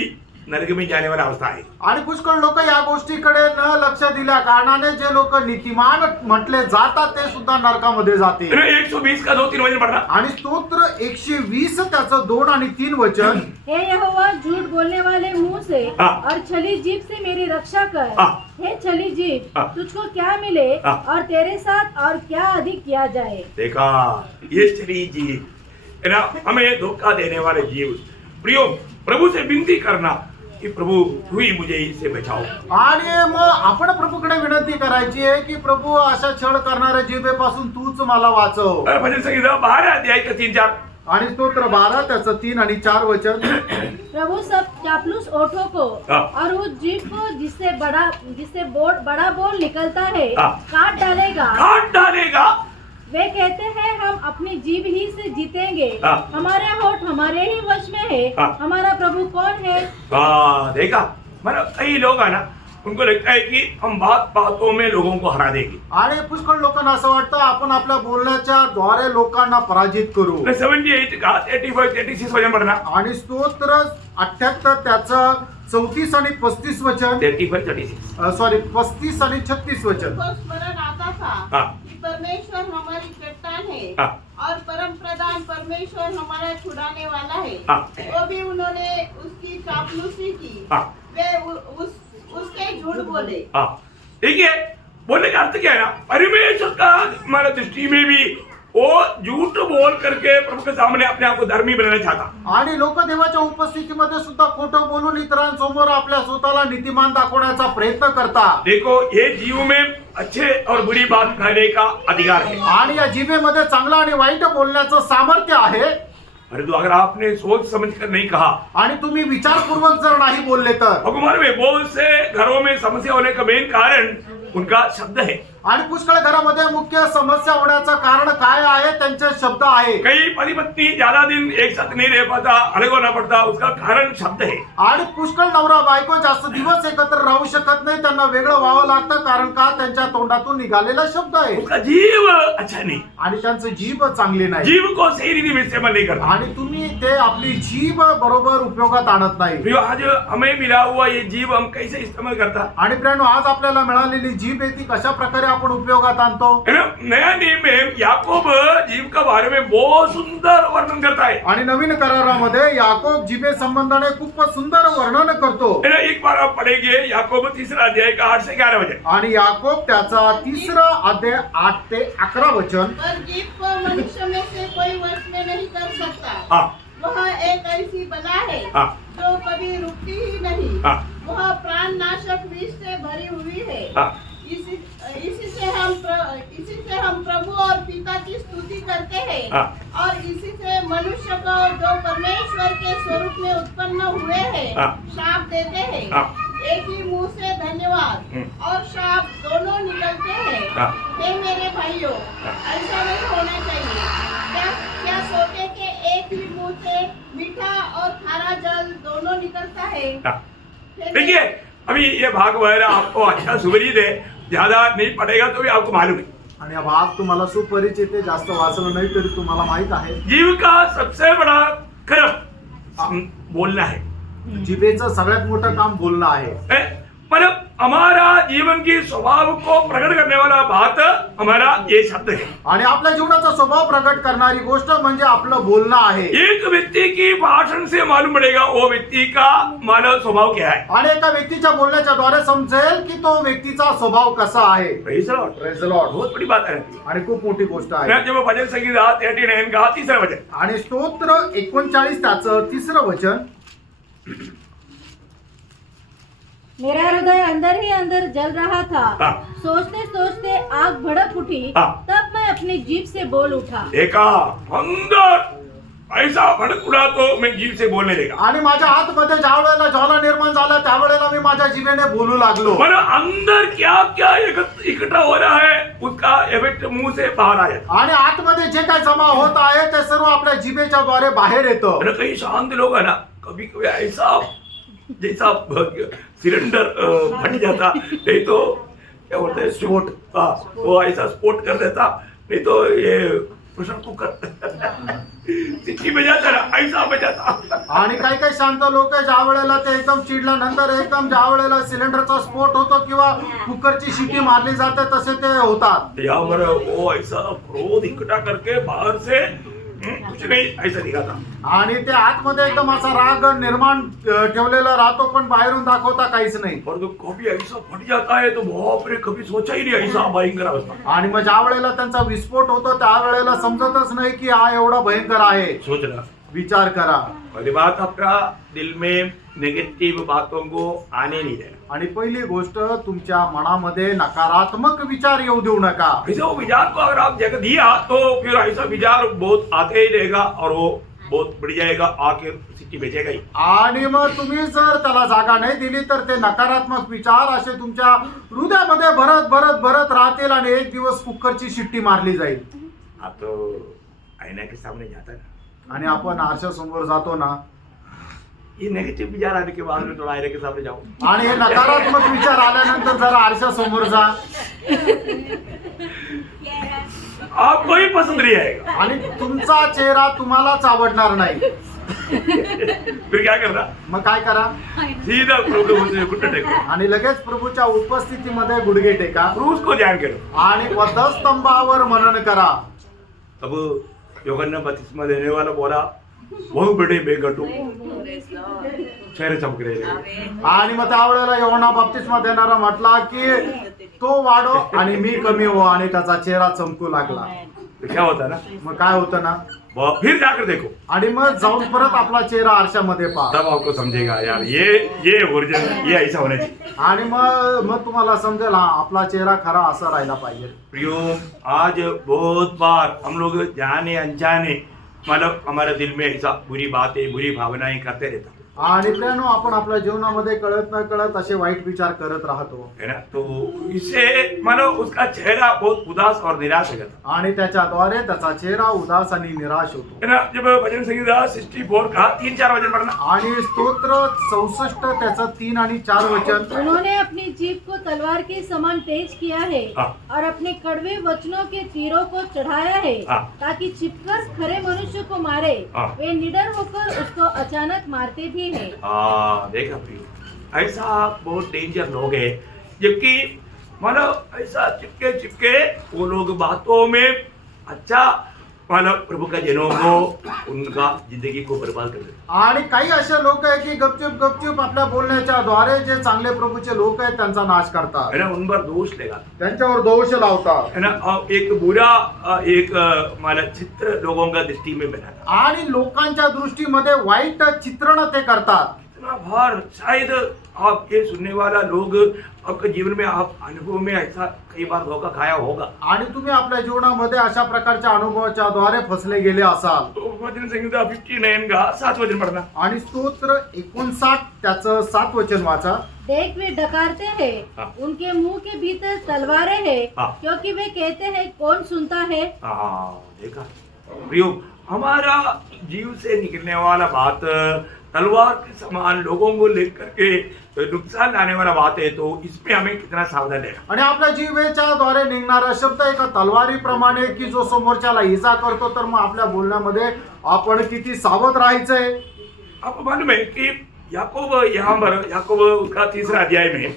नरक में जाने वाला अवस्था है। आणि पुष्कळ लोक या गोष्टीकडे न लक्ष दिल्या कारणाने जे लोक नीतिमान म्हटले जातात ते सुद्धा नरकामध्ये जातील. 120 का 2-3 वचन पढ़ना। आणि स्तोत्र 120 त्याचं 2 आणि 3 वचन, हे यहोवा झूठ बोलने वाले मुंह से हाँ। और छली जीभ से मेरी रक्षा कर। हाँ। हे छली जीभ, हाँ। तुझको क्या मिले हाँ। और तेरे साथ और क्या अधिक किया जाए। देखा, ये छली जीव है ना, हमें धोखा देने वाले जीव। प्रियो, प्रभु से विनती करना कि प्रभु तू ही मुझे इससे बचाओ। आणि मग आपण प्रभूकडे विनंती करायची आहे की प्रभू अशा छळ करणाऱ्या जिभेपासून तूच मला वाचव. और भजन संगीता 12 अध्याय का 3-4, आणि स्तोत्र 12 त्याचं 3 आणि 4 वचन, प्रभु सब चापलूस ओठों को हाँ। और उस जीभ को जिससे बड़ा बोल निकलता है हाँ। काट डालेगा। काट डालेगा। वे कहते हैं हम अपनी जीभ ही से जीतेंगे, हाँ। हमारे होठ हमारे ही वश में है, हाँ। हमारा प्रभु कौन है। देखा, मतलब कई लोग है ना, उनको लगता है कि हम बातों में लोगों को हरा देंगे। आणि पुष्कळ लोकांना असं वाटतं आपण आपल्या बोलण्याच्या द्वारे लोकांना पराजित करू. 78 का 35-36 वचन पढ़ना। आणि स्तोत्र 78 त्याचं 34 आणि 35 वचन, 35-36। सॉरी 35 आणि 36 वचन. को स्मरण आता था हाँ। कि परमेश्वर हमारी चट्टान है हाँ। और परम प्रधान परमेश्वर हमारा छुड़ाने वाला है। हाँ। वो भी उन्होंने उसकी चापलूसी की। हाँ। वे उसके झूठ बोले। हाँ, देखिए बोलने का अर्थ क्या है ना, परमेश्वर का हमारे दृष्टि में भी वो झूठ बोल करके प्रभु के सामने अपने आप को धर्मी बनाना चाहता। आणि लोक देवाच्या उपस्थितीमध्ये सुद्धा खोटं बोलून इतरांसमोर आपल्या स्वतःला नीतिमान दाखवण्याचा प्रयत्न करतात. देखो, ये जीव में अच्छे और बुरी बात कहने का अधिकार है। आणि या जिभेमध्ये चांगलं आणि वाईट बोलण्याचं सामर्थ्य आहे. परंतु अगर आपने सोच समझ कर नहीं कहा, आणि तुम्ही विचारपूर्वक जर नाही बोलले तर, भगवान में बहुत से घरों में समस्या होने का मेन कारण उनका शब्द है। आणि पुष्कळ घरामध्ये मुख्य समस्या होण्याचं कारण काय आहे, त्यांचे शब्द आहे. कई पति पत्नी ज्यादा दिन एक साथ नहीं रह पाता, अलग होना पड़ता, उसका कारण शब्द है। आणि पुष्कळ नवरा बायको जास्त दिवस एकत्र राहू शकत नाही, त्यांना वेगळं व्हावं लागतं कारण का त्यांच्या तोंडातून निघालेला शब्द आहे. उसका जीव अच्छा नहीं, आणि त्यांचं जीभ चांगली नाही. जीव को सही रीति में इस्तेमाल नहीं करता। आणि तुम्ही ते आपली जीभ बरोबर उपयोगात आणत नाही. प्रियो, आज हमें मिला हुआ ये जीव हम कैसे इस्तेमाल करता आणि प्रियानो, आज आपल्याला मिळालेली जीभ आहे ती कशा प्रकारे आपण उपयोगात आणतो. है ना। नया नियम में याकूब जीव का बारे में बहुत सुंदर वर्णन करता है। आणि नवीन करारामध्ये याकोब जिभे संबंधाने खूप सुंदर वर्णन करतो. है ना, एक बार आप पढ़ेंगे याकूब 3 अध्याय का 8 से 11 वचन। आणि याकोब त्याचा 3 अध्याय 8 ते 11 वचन. पर जीभ को मनुष्य में से कोई वश में नहीं कर सकता। हाँ। वह एक ऐसी बला है हाँ। जो कभी रुकती ही नहीं। हाँ। वह प्राण नाशक विष से भरी हुई है। हाँ। इसी से हम प्रभु और पिता की स्तुति करते हैं। हाँ। और इसी से मनुष्य को जो परमेश्वर के स्वरूप में उत्पन्न हुए हैं हाँ। शाप देते हैं। हाँ। एक ही मुंह से धन्यवाद और शाप दोनों निकलते हैं। हाँ। हे मेरे भाइयों, ऐसा नहीं होना चाहिए। क्या सोचे कि एक ही मुंह से मीठा और खारा जल दोनों निकलता है। हाँ। देखिए, अभी ये भाग वगैरह आपको अच्छा सुपरिचित है, ज्यादा नहीं पड़ेगा तो भी आपको मालूम है। आणि हा भाग तुम्हाला सुपरिचित आहे, जास्त वाचलं नाही तरी तुम्हाला माहित आहे. जीव का सबसे बड़ा कर्म बोलना है। जिभेचं सगळ्यात मोठं काम बोलणं आहे. मतलब हमारा जीवन की स्वभाव को प्रकट करने वाला बात हमारा ये शब्द है। आणि आपल्या जीवनाचा स्वभाव प्रकट करणारी गोष्ट म्हणजे आपलं बोलणं आहे. एक व्यक्ति की भाषण से मालूम पड़ेगा वो व्यक्ति का मानव स्वभाव क्या है। आणि एका व्यक्तीच्या बोलण्याच्या द्वारे समजेल की तो व्यक्तीचा स्वभाव कसा आहे. Praise the Lord. Praise the Lord. बहुत बड़ी बात है। आणि खूप मोठी गोष्ट आहे. जब भजन संगीता 39 का 3 वचन, आणि स्तोत्र 39 त्याचं 3 वचन, मेरा हृदय अंदर ही अंदर जल रहा था। हाँ। सोचते सोचते आग भड़क उठी। हाँ। तब मैं अपनी जीभ से बोल उठा। देखा, अंदर ऐसा भड़क उड़ा तो मैं जीव से बोलने देगा. आणि माझ्या आतमध्ये ज्या वेळेला ज्वाला निर्माण झाला त्यावेळेला मी माझ्या जिभेने बोलू लागलो. मतलब अंदर क्या क्या इकट्ठा हो रहा है उसका इफेक्ट मुंह से बाहर आया. आणि आतमध्ये जे काय जमा होत आहे ते सर्व आपल्या जिभेच्या द्वारे बाहेर येतं. मतलब कई शांत लोग है ना, कभी कभी ऐसा जैसा सिलेंडर फट जाता, नहीं तो क्या बोलते हैं स्फोट, वो ऐसा स्फोट कर देता, नहीं तो ये प्रेशर कुकर सिटी बजाता ना, ऐसा बजाता. आणि काही काही शांत लोक ज्या वेळेला ते एकदम चिडल्यानंतर एकदम ज्या वेळेला सिलेंडरचा स्फोट होतो किंवा कुकरची शिटी मारली जाते तसे ते होतात. या पर वो ऐसा क्रोध इकट्ठा करके बाहर से कुछ नहीं ऐसा दिखाता. आणि ते आतमध्ये एकदम असा राग निर्माण ठेवलेला राहतो पण बाहेरून दाखवता काहीच नाही. और तो कभी ऐसा फट जाता है तो बाप रे, कभी सोचा ही नहीं ऐसा भयंकर अवस्था. आणि मग ज्या वेळेला त्यांचा विस्फोट होतो त्यावेळेला समजतच नाही की हा एवढा भयंकर आहे. सोचना, विचार करा. पहली बात आपका दिल में नेगेटिव बातों को आने नहीं देना. आणि पहिली गोष्ट तुमच्या मनामध्ये नकारात्मक विचार येऊ देऊ नका. ऐसे वो विचार को अगर आप जगह दिया तो फिर ऐसा विचार बहुत आते ही रहेगा और वो बहुत बढ़ जाएगा, आके सिटी बेचेगा ही. आणि मग तुम्ही जर त्याला जागा नाही दिली तर ते नकारात्मक विचार असे तुमच्या हृदयामध्ये भरत भरत भरत राहतील आणि एक दिवस कुकरची शिट्टी मारली जाईल. आप तो आईना के सामने जाता है ना, आणि आपण आरशासमोर जातो ना, ये नेगेटिव विचार आने के बाद में थोड़ा आईने के सामने जाओ, आणि हे नकारात्मक विचार आल्यानंतर जरा आरशासमोर जा, आपको ही पसंद नहीं आएगा. आणि तुमचा चेहरा तुम्हालाच आवडणार नाही. फिर क्या करना, मग काय करा, सीधा प्रभु से घुटने टेको, आणि लगेच प्रभूच्या उपस्थितीमध्ये गुडघे टेका क्रूस को ध्यान करो. आणि वधस्तंभावर मनन करा. अब यूहन्ना बपतिस्मा देने वाला बोला, बहुत बड़े बेगटू चेहरे चमक रहे थे. आणि मग त्यावेळेला योहाना बाप्तिस्मा देणारा म्हटला की तो वाढो आणि मी कमी हो, आणि त्याचा चेहरा चमकू लागला. तो क्या होता ना, मग काय होतं ना, फिर जाकर देखो, आणि मग जाऊन परत आपला चेहरा आरशामध्ये पहा, तब आपको समझेगा यार ये ओरिजिनल, ये ऐसा होना चाहिए. आणि मग तुम्हाला समजेल हा आपला चेहरा खरा असा राहिला पाहिजे. प्रियो, आज बहुत बार हम लोग जाने अनजाने मतलब हमारे दिल में ऐसा बुरी बातें, बुरी भावनाएं करते रहता आणि त्यानो आपण आपल्या जीवनामध्ये कळत न कळत असे वाईट विचार करत राहतो, है ना. तो इससे मानो उसका चेहरा बहुत उदास और निराश हो जाता आणि त्याच्याद्वारे त्याचा चेहरा उदास आणि निराश होतो. है ना. जब भजन संहिता 64 का 3-4 वचन पढ़ना, आणि स्तोत्र 64 त्याचं 3 आणि 4 वचन, उन्होंने अपनी जीभ को तलवार के समान तेज किया है हाँ. और अपने कड़वे वचनों के तीरों को चढ़ाया है हाँ. ताकि छिपकर खरे मनुष्य को मारे. हाँ. वे निडर होकर उसको अचानक मारते भी है. देखा प्रियो, ऐसा बहुत डेंजर लोग हैं, जबकि मानो ऐसा चिपके चिपके वो लोग बातों में अच्छा मानो प्रभु का जनों को उनका जिंदगी को बर्बाद कर देते. आणि काही असे लोक आहेत की गपचूप गपचूप आपल्या बोलण्याच्या द्वारे जे चांगले प्रभूचे लोक आहेत त्यांचा नाश करतात, है ना. उन पर दोष लेगा, त्यांच्यावर दोष लावतात, है ना. और एक बुरा एक माना चित्र लोगों का दृष्टि में बनाना, आणि लोकांच्या दृष्टीमध्ये वाईट चित्रण ते करतात. इतना भार शायद आप ये सुनने वाला लोग आपके जीवन में आप अनुभव में ऐसा कई बार धोखा खाया होगा. आणि तुम्ही आपल्या जीवनामध्ये अशा प्रकारच्या अनुभवाच्या द्वारे फसले गेले असाल. तो भजन संहिता 59 का 7 वचन पढ़ना. आणि स्तोत्र 59 त्याचं 7 वचन वाचा. देख वे डकारते हैं, हाँ. उनके मुंह के भीतर तलवारें हैं, हाँ. क्योंकि वे कहते हैं कौन सुनता है. देखा प्रियो, हमारा जीव से निकलने वाला बात तलवार के समान लोगों को लेकर के नुकसान लाने वाला बात है, तो इसमें हमें कितना सावधान रहना. आणि आपल्या जीवेच्या द्वारे निघणारा शब्द एका तलवारीप्रमाणे की जो समोरच्याला इजा करतो, तर मग आपल्या बोलण्यामध्ये आपण किती सावध राहायचंय. आपको मालूम है कि याकूब यहाँ पर याकूब उसका 3रा अध्याय में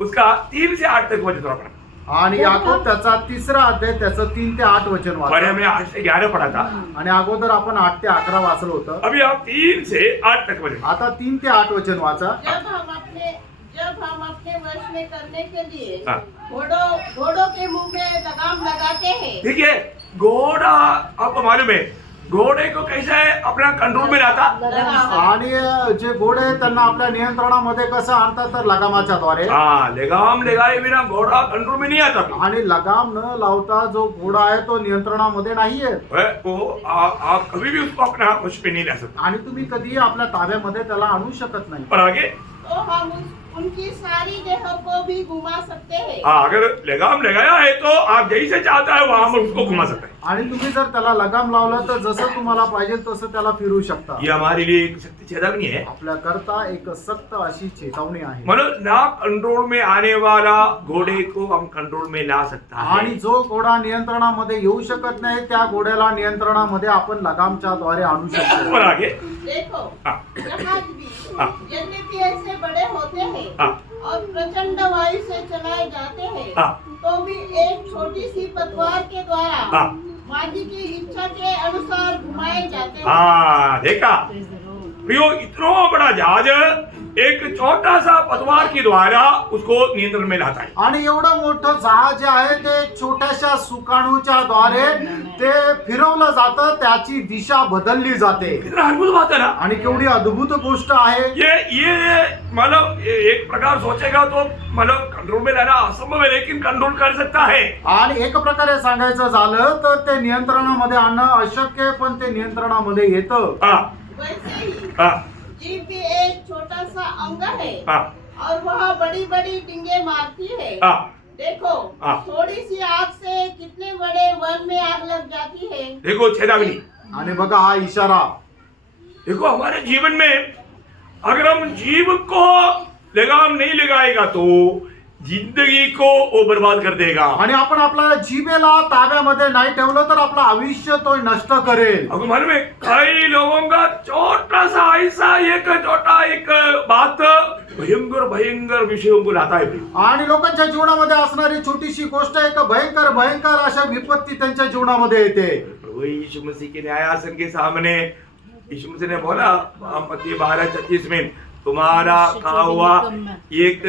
उसका 3 से 8 तक वचन पढ़ा. आणि याकूब त्याचा 3रा अध्याय त्याचं 3 ते 8 वचन और वाचा. हमें 8 से 11 पढ़ा था. आणि अगोदर आपण 8 ते 11 वाचलं होतं. अभी आप 3 से 8 तक वचन. आता 3 ते 8 वचन वाचा. जब हम अपने वश में करने के लिए हाँ. घोड़ों के मुंह में लगाम लगाते हैं. देखिए, घोड़ा आपको मालूम है घोड़े को कैसा है अपना कंट्रोल में लाता? आणि जे घोडे आहेत त्यांना आपल्या नियंत्रणामध्ये कसं आणतात तर लगामाच्या द्वारे. हाँ, लगाम लगाए बिना घोड़ा कंट्रोल में नहीं आता. आणि लगाम न लावता जो घोडा आहे तो नियंत्रणामध्ये नाहीये. वो आप कभी भी उसको अपना वश पे नहीं ला सकते. आणि तुम्ही कधीही आपल्या ताब्यामध्ये त्याला आणू शकत नाही. और आगे तो हम उनकी सारी देह को भी घुमा सकते हैं। हाँ, अगर लगाम लगाया है तो आप जैसे चाहता है वहां पर उसको घुमा सकते हैं. आणि तुम्ही जर त्याला लगाम लावला तर जसं तुम्हाला पाहिजे तसं त्याला फिरू शकता. ये हमारे लिए एक शक्ति चेतावनी है. आपल्या करता एक सक्त अशी चेतावणी आहे. मतलब ना कंट्रोल में आने वाला घोड़े को हम कंट्रोल में ला सकता है. आणि जो घोडा नियंत्रणामध्ये येऊ शकत नाही त्या घोड्याला नियंत्रणामध्ये आपण लगामच्या द्वारे आणू शकतो. और आगे देखो हाँ. जहाज भी हाँ. यद्यपि ऐसे बड़े होते हैं हाँ. और प्रचंड वायु से चलाए जाते हैं हाँ. तो भी एक छोटी सी पतवार के द्वारा हाँ. माजी की इच्छा के अनुसार घुमाए जाते हैं। हाँ, देखा प्रियो, इतना बड़ा जहाज एक छोटा सा पतवार के द्वारा उसको नियंत्रण में लाता है. आणि एवढं मोठं जहाज जे आहे ते छोट्याशा सुकाणूच्या द्वारे ते फिरवलं जातं, त्याची दिशा बदलली जाते. कितना अद्भुत बात है ना. आणि केवढी अद्भुत गोष्ट आहे. ये मतलब एक प्रकार सोचेगा तो मतलब कंट्रोल में लाना असंभव है, लेकिन कंट्रोल कर सकता है. आणि एक प्रकारे सांगायचं झालं तर ते नियंत्रणामध्ये आणणं अशक्य आहे, पण ते नियंत्रणामध्ये येतं. हाँ. वैसे ही हाँ. जीभ भी एक छोटा सा अंग है हाँ. और वह बड़ी बड़ी डिंगे मारती है। हाँ. देखो हाँ. थोड़ी सी आग से कितने बड़े वन में आग लग जाती है। देखो चेतावनी. आणि बघा हा इशारा. देखो हमारे जीवन में अगर हम जीव को लगाम नहीं लगाएगा तो जिंदगी को वो बर्बाद कर देगा. आणि आपण आपल्या जिभेला ताब्यामध्ये नाही ठेवलं तर आपलं आयुष्य तो नष्ट करेल. अब मन में कई लोगों का छोटा सा ऐसा एक छोटा एक बात भयंकर भयंकर विषयों को लाता है. आणि लोकांच्या जीवनामध्ये असणारी छोटीशी गोष्ट एक भयंकर भयंकर अशा विपत्ती त्यांच्या जीवनामध्ये येते. प्रभु यीशु मसीह के न्यायासन के सामने यीशु मसीह ने बोला मत्ती 12:36 में, तुम्हारा कहा हुआ एक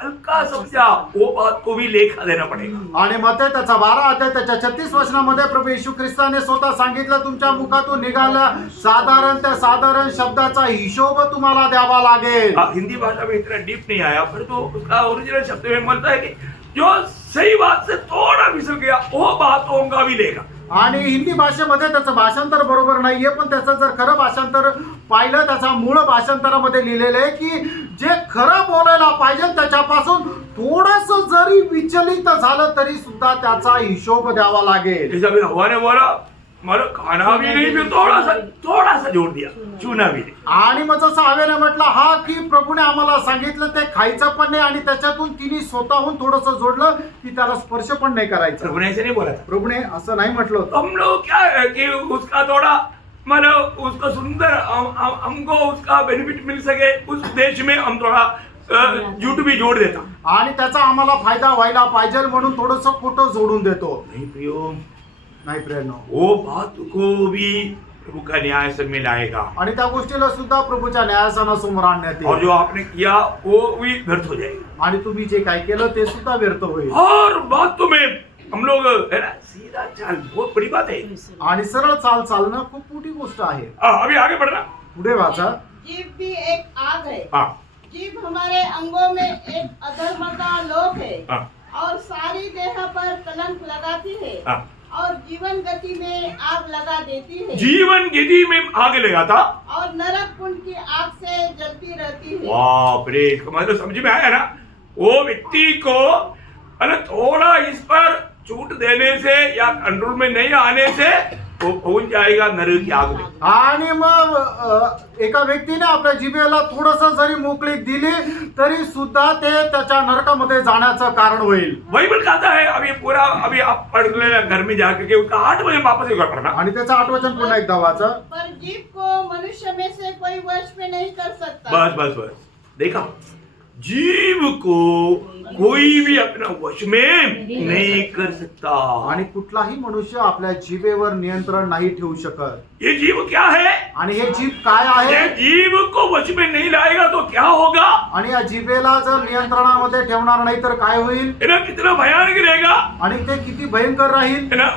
हल्का समझा वो बात को भी लेखा देना पडेगा. आणि मते त्याचा 12 अध्याय त्याच्या 36 वचनामध्ये प्रभू येशू ख्रिस्ताने स्वतः सांगितलं, तुमच्या मुखातून निघाला साधारण शब्दाचा हिशोब तुम्हाला द्यावा लागेल. हिंदी भाषा में इतना डीप नहीं आया, पर तो उसका ओरिजिनल शब्द में बोलता है कि जो सही बात से थोड़ा फिसल गया वो बातों का भी लेगा. आणि हिंदी भाषेमध्ये त्याचं भाषांतर बरोबर नाहीये, पण त्याचं जर खरं भाषांतर पाहिलं त्याचा मूळ भाषांतरामध्ये लिहिलेलं आहे की जे खरं बोलायला पाहिजे त्याच्यापासून थोडस जरी विचलित झालं तरी सुद्धा त्याचा हिशोब द्यावा लागेल. जैसा फिर हवा ने बोला, मतलब खाना भी नहीं, फिर थोड़ा सा जोड़ दिया, चूना भी नहीं. आणि मग जसं हवेने म्हटलं हा की प्रभूने आम्हाला सांगितलं ते खायचं पण नाही आणि त्याच्यातून तिने स्वतःहून थोडस जोडलं की त्याला स्पर्श पण नाही करायचा. प्रभु ने ऐसे नहीं बोला था. प्रभूने असं नाही म्हटलं होतं. हम लोग क्या है कि उसका थोड़ा मतलब उसको सुंदर हमको उसका बेनिफिट मिल सके उस देश में हम थोड़ा झूठ भी जोड़ देता. आणि त्याचा आम्हाला फायदा व्हायला पाहिजे म्हणून थोडस खोटं जोडून देतो. नहीं प्रियो, नाही प्रेरणा, वो बात को भी प्रभु का न्यायासन में लाएगा. आणि त्या गोष्टीला सुद्धा प्रभूच्या न्यायासनासमोर आणण्यात और येईल. जो आपने किया वो भी व्यर्थ हो जाएगा. आणि तुम्ही जे काय केलं ते सुद्धा व्यर्थ होईल. हर बातों में हम लोग है ना सीधा चाल, बहुत बड़ी बात है. आणि सरळ चालणं खूप मोठी गोष्ट आहे. अभी आगे बढ़ना. पुढे वाचा. जीभ भी एक आग है। हाँ. जीभ हमारे अंगों में एक अधर्म का लोक है हाँ. और सारी देह पर कलंक लगाती है हाँ. और जीवन गति में आग लगा देती है। जीवन गति में आगे लगाता और नरक कुंड की आग से जलती रहती है। बाप रे, इसका मतलब समझ में आया ना. वो व्यक्ति को थोड़ा इस पर छूट देने से या कंट्रोल में नहीं आने से वो पहुंच जाएगा नरक की आग में. आणि मग एका व्यक्तीने आपल्या जिभेला थोडस जरी मोकळीक दिली तरी सुद्धा ते त्याच्या नरकामध्ये जाण्याचं कारण होईल. बाइबल कहता है अभी आप पढ़ लेना घर में जाकर के उसका 8 बजे वापस एक बार पढ़ना. आणि त्याचं 8 वचन पुन्हा एकदा वाचा. पर जीभ को मनुष्य में से कोई वश में नहीं कर सकता। बस देखा, जीव को कोई भी अपना वश में नहीं कर सकता. आणि कुठलाही मनुष्य आपल्या जिभेवर नियंत्रण नाही ठेवू शकत. ये जीव क्या है? आणि हे जीभ काय ये आहे? जीव को वश में नहीं लाएगा तो क्या होगा? आणि या जिभेला जर नियंत्रणामध्ये ठेवणार नाही तर काय होईल? है ना, कितना भयानक रहेगा. आणि ते किती भयंकर राहील. है ना,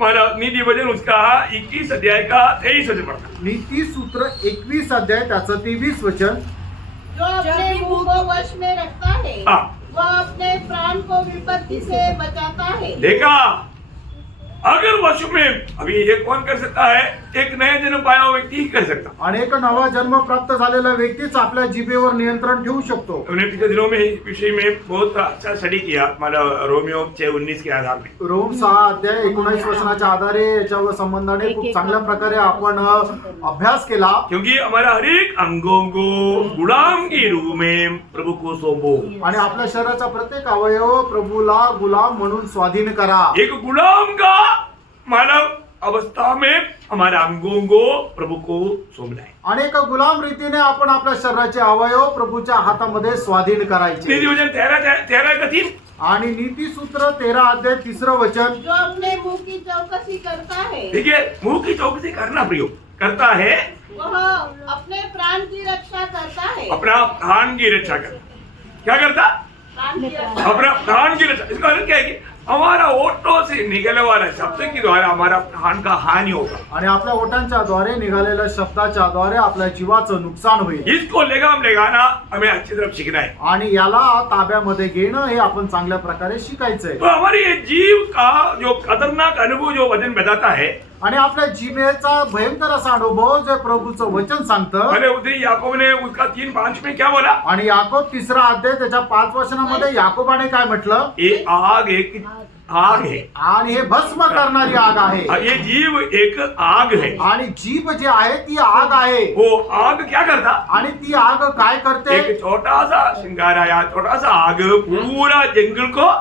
माना नीति वचन उसका 21 अध्याय का 23 वचन पढ़ना। नीती सूत्र 21 अध्याय त्याचं 23 वचन. जो अपने मुंह को वश में रखता है हाँ। वह अपने प्राण को विपत्ति से बचाता है. देखा, अगर वश में, अभी ये कौन कर सकता है? एक नया जन्म पाया हुआ व्यक्ति ही कर सकता। अनेक नवा जन्म प्राप्त झालेला व्यक्तीच आपल्या जिभेवर नियंत्रण ठेवू शकतो. हमने पिछले दिनों में इस विषय में बहुत अच्छा स्टडी किया, माना रोमियो 6:19 के आधार में. रोम 6 अध्याय 19 वचनाच्या आधारे याच्यावर संबंधाने खूप चांगल्या प्रकारे आपण अभ्यास केला. क्योंकि हमारा हर एक अंगों को गुलाम के रूप में प्रभु को सौंपो. आणि आपल्या शरीराचा प्रत्येक अवयव प्रभूला गुलाम म्हणून स्वाधीन करा. एक गुलाम का मानव अवस्था में हमारा अंगों को प्रभु को सौंपना है. अनेक गुलाम रीतीने आपण आपल्या शरीराचे अवयव प्रभूच्या हातामध्ये स्वाधीन करायचे. नीति वचन 13 का 3. आणि नीती सूत्र 13 अध्याय 3 वचन. जो अपने मुंह की चौकसी करता है देखिए, मुंह की चौकसी करना प्रयोग करता है, वह अपने प्राण की रक्षा करता है. अपना प्राण की रक्षा करता. क्या करता? प्राण की रक्षा. अपना प्राण की रक्षा. इसका अर्थ क्या है कि हमारा ओठों से निकलने वाला शब्द के द्वारा हमारा प्राण का हानि होगा. आणि आपल्या ओठांच्या द्वारे निघालेल्या शब्दाच्या द्वारे आपल्या जीवाचं नुकसान होईल. इसको लगाम लगाना हमें अच्छी तरफ सीखना है. आणि याला ताब्यामध्ये घेणं हे आपण चांगल्या प्रकारे शिकायचंय. तो हमारे ये जीव का जो खतरनाक अनुभव जो वचन बताता है, आणि आपल्या जिभेचा भयंकर असा अनुभव जे प्रभूचं वचन सांगतं. भले उतरी याकूब ने उसका 3:5 में क्या बोला? आणि याकोब 3 अध्याय त्याच्या 5 वचनामध्ये याकोबाने काय म्हटलं? ये आग एक आग है. आणि हे भस्म करणारी आग आहे. ये जीव एक आग है. आणि जीभ जी आहे ती आग आहे. वो आग क्या करता? आणि ती आग काय करते? एक छोटा सा श्रृंगार आया, छोटा सा आग पूरा जंगल को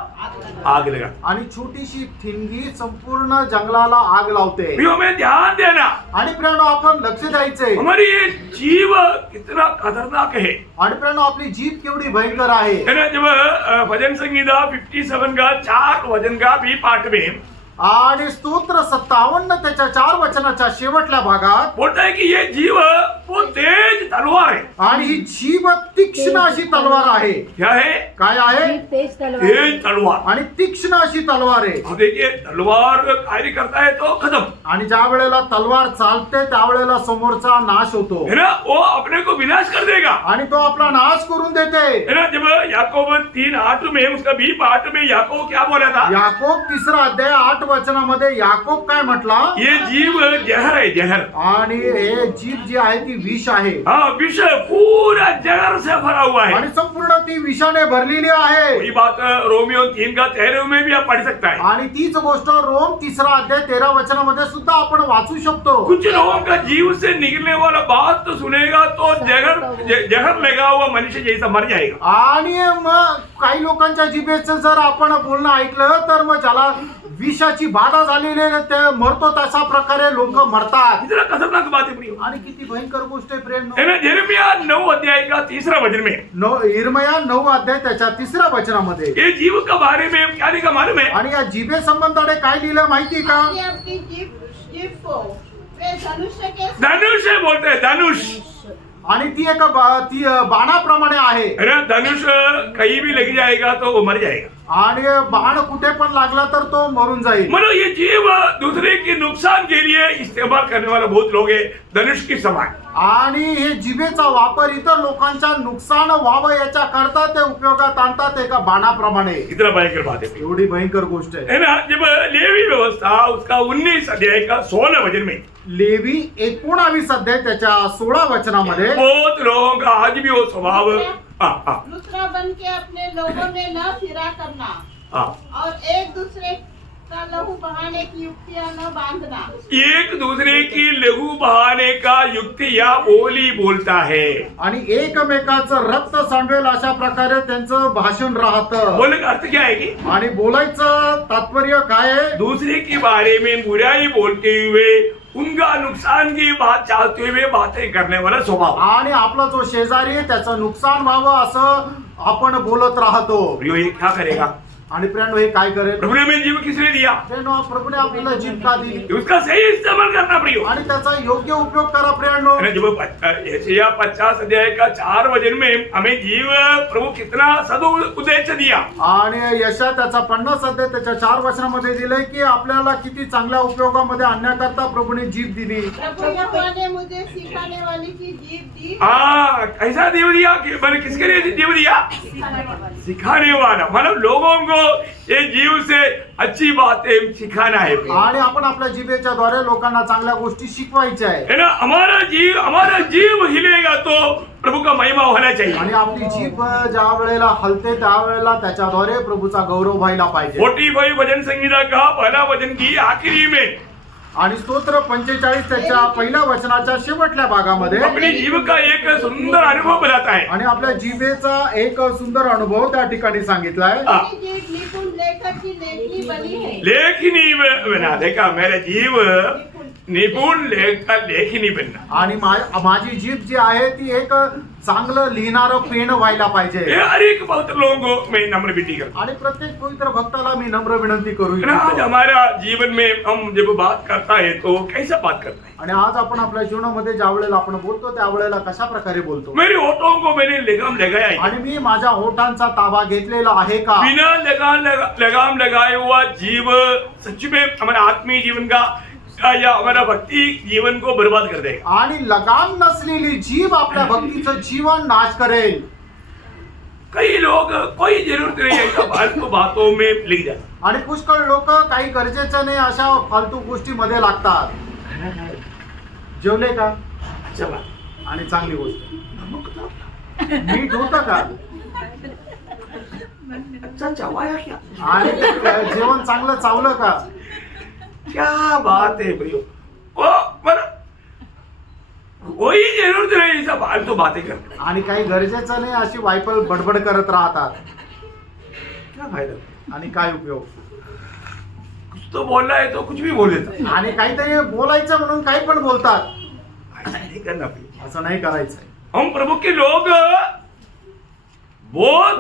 आग लगा. आणि छोटीशी ठिणगी संपूर्ण जंगलाला आग लावते. प्रियो में ध्यान देना, आणि प्रियानो आपण लक्ष द्यायचे. हमारी ये जीव कितना खतरनाक है. आणि प्रियानो आपली जीभ केवढी भयंकर आहे. है ना. जब भजन संगीता 57 का 4 वचन का भी पाठ में आणि स्तोत्र 57 त्याच्या 4 वचनाच्या शेवटल्या भागात बोलता है कि ये जीव वो तेज तलवार है. आणि ही जीभ तीक्ष्ण अशी तलवार आहे. क्या है? काय आहे? जीभ तेज तलवार. तेज तलवार. आणि तीक्ष्ण अशी तलवार आहे. अब देखिए, तलवार कार्य करता है तो खत्म आणि ज्या वेळेला तलवार चालते त्यावेळेला समोरचा नाश होतो. है ना. वो अपने को विनाश कर देगा. आणि तो आपला नाश करून देते. है ना. जब याकूब 3:8 में उसका भी पाठ में याकूब क्या बोला था? याकोब 3 अध्याय 8 वचनामध्ये याकोब काय म्हटला? ये जीव जहर है, जहर. आणि हे जीभ जी आहे ती विष आहे. हाँ, विष पूरा जहर से भरा हुआ है. आणि संपूर्ण ती विषाने भरलेली आहे. वही बात रोमियो 3 का 13 में भी आप पढ़ सकता है. आणि तीच गोष्ट रोम 3 अध्याय 13 वचनामध्ये सुद्धा आपण वाचू शकतो. कुछ लोगों का जीव से निकलने वाला बात तो सुनेगा तो जहर लगा हुआ मनुष्य जैसा मर जाएगा. आणि मग काही लोकांच्या जिभेचं जर आपण बोलणं ऐकलं तर मग ज्याला विषाची बाधा झालेली आहे ते मरतो तशा प्रकारे लोक मरतात. इतना खतरनाक बात है प्रियो. आणि किती भयंकर गोष्ट आहे प्रेम. है ना. यिर्मयाह 9 अध्याय का 3 वचन में यिर्मयाह 9 अध्याय त्याच्या 3 वचनामध्ये ये जीव के बारे में क्या लिखा मालूम है? आणि या जिभे संबंधाने काय लिहिलं माहिती का? अपनी अपनी जीभ को वे धनुष्य के धनुष है, बोलते हैं धनुष. आणि ती एक ती बाणाप्रमाणे आहे. है ना. धनुष कहीं भी लग जाएगा तो वो मर जाएगा. आणि बाण कुठे पण लागला तर तो मरून जाईल. मतलब ये जीव दूसरे के नुकसान के लिए इस्तेमाल करने वाला बहुत लोग हैं, धनुष के समान. आणि हे जिभेचा वापर इतर लोकांच्या नुकसान व्हावं याच्या करता ते उपयोगात आणतात एका बाणाप्रमाणे. इतना भयंकर बात है. एवढी भयंकर गोष्ट आहे. है ना. जब लेवी व्यवस्था उसका 19 अध्याय का 16 वचन में लेवी 19 अध्याय त्याच्या 16 वचनामध्ये बहुत लोगों का आज भी वो स्वभाव दूसरा बन के अपने लोगों में न फिरा करना और एक दूसरे का लहू बहाने की युक्तियां न बांधना. एक दूसरे की लहू बहाने का युक्ति या बोली बोलता है. आणि एकमेकाचं रक्त सांडवेल अशा प्रकारे त्यांचं भाषण राहतं. बोलने का अर्थ क्या है कि आणि बोलायचं तात्पर्य काय आहे? दूसरे के बारे में बुराई बोलते हुए उनका नुकसान की बात चाहते हुए बातें करने वाला स्वभाव. आणि आपला जो शेजारी आहे त्याचं नुकसान व्हावं असं आपण बोलत राहतो. प्रियो, ये क्या करेगा? आणि प्रियांनो हे काय करेल? प्रभु ने हमें जीव किसने दिया? प्रियांनो प्रभुने आपल्याला जीभ का दिली उसका सही इस्तेमाल करना प्रियो। आणि त्याचा योग्य उपयोग करा प्रियांनो। जब यशायाह 50 अध्याय का 4 वचन में हमें जीव प्रभु कितना सदुद्देश्य दिया। आणि यशा त्याचा 50 अध्याय त्याच्या 4 वचनामध्ये दिलंय की आपल्याला किती चांगल्या उपयोगामध्ये आणण्याकरता प्रभुने जीभ दिली। प्रभु यहोवा ने मुझे सिखाने वाली की जीभ दी। हाँ, कैसा जीव दिया? मैंने किसके लिए जीव दिया? सिखाने वाला, मतलब लोगों को ये जीव से अच्छी बातें सिखाना है। आणि आपण आपल्या जिभेच्या द्वारे लोकांना चांगल्या गोष्टी शिकवायच्या आहे। है ना, हमारा जीव हिलेगा तो प्रभु का महिमा होना चाहिए। आणि आपली जीभ ज्या वेळेला हलते त्यावेळेला त्याच्याद्वारे प्रभूचा गौरव व्हायला पाहिजे। 45 भजन संगीता का पहला वचन की आखिरी में आणि स्तोत्र 45 त्याच्या पहिल्या वचनाच्या शेवटल्या भागामध्ये अपनी जीव का एक सुंदर अनुभव बताता है। आणि आपल्या जिभेचा एक सुंदर अनुभव त्या ठिकाणी सांगितलाय। मेरी जीभ निपुण लेखक की लेखनी बनी है। लेखनी बना, देखा मेरा जीव निपुण लेखनी बनना। आणि माझी जीभ जी आहे ती एक चांगलं लिहिणारं पेन व्हायला पाहिजे। ये हर एक पवित्र लोगों को मैं नम्र विनती करता आणि प्रत्येक पवित्र भक्ताला मी नम्र विनंती करू हूं। आज इच्छितो। हमारा जीवन में हम जब बात करता है तो कैसा बात करता है? आणि आज आपण आपल्या जीवनामध्ये ज्या वेळेला आपण बोलतो त्यावेळेला कशा प्रकारे बोलतो? मेरे होठों को मैंने लगाम लगाया है। आणि मी माझ्या ओठांचा ताबा घेतलेला आहे का? बिना लगाम लगाए हुआ जीव सच में हमारा आत्मीय जीवन का या हमारा भक्ति जीवन को बर्बाद कर देगा। आणि लगाम नसलेली जीभ आपल्या भक्तीचं जीवन नाश करेल। कई लोग कोई जरूरत नहीं है ऐसा फालतू बातों में लिख जाते। आणि पुष्कळ लोक काही गरजेचं नाही अशा फालतू गोष्टीमध्ये लागतात। जेवले का? अच्छा बात, आणि चांगली गोष्ट मीठ होतं का? अच्छा चवाया क्या? आणि जेवण चांगलं चावलं का? क्या बात है भैया, वो मतलब कोई जरूरत नहीं ऐसा फालतू बातें करने। आणि काही गरजेचं नाही अशी वायपल बडबड करत राहतात। क्या फायदा? आणि काय उपयोग? कुछ तो बोलना है तो कुछ भी बोल देता। आणि काहीतरी बोलायचं म्हणून काही पण बोलतात। ऐसा नहीं करना भैया। असं नाही करायचं। हम प्रभु के लोग बहुत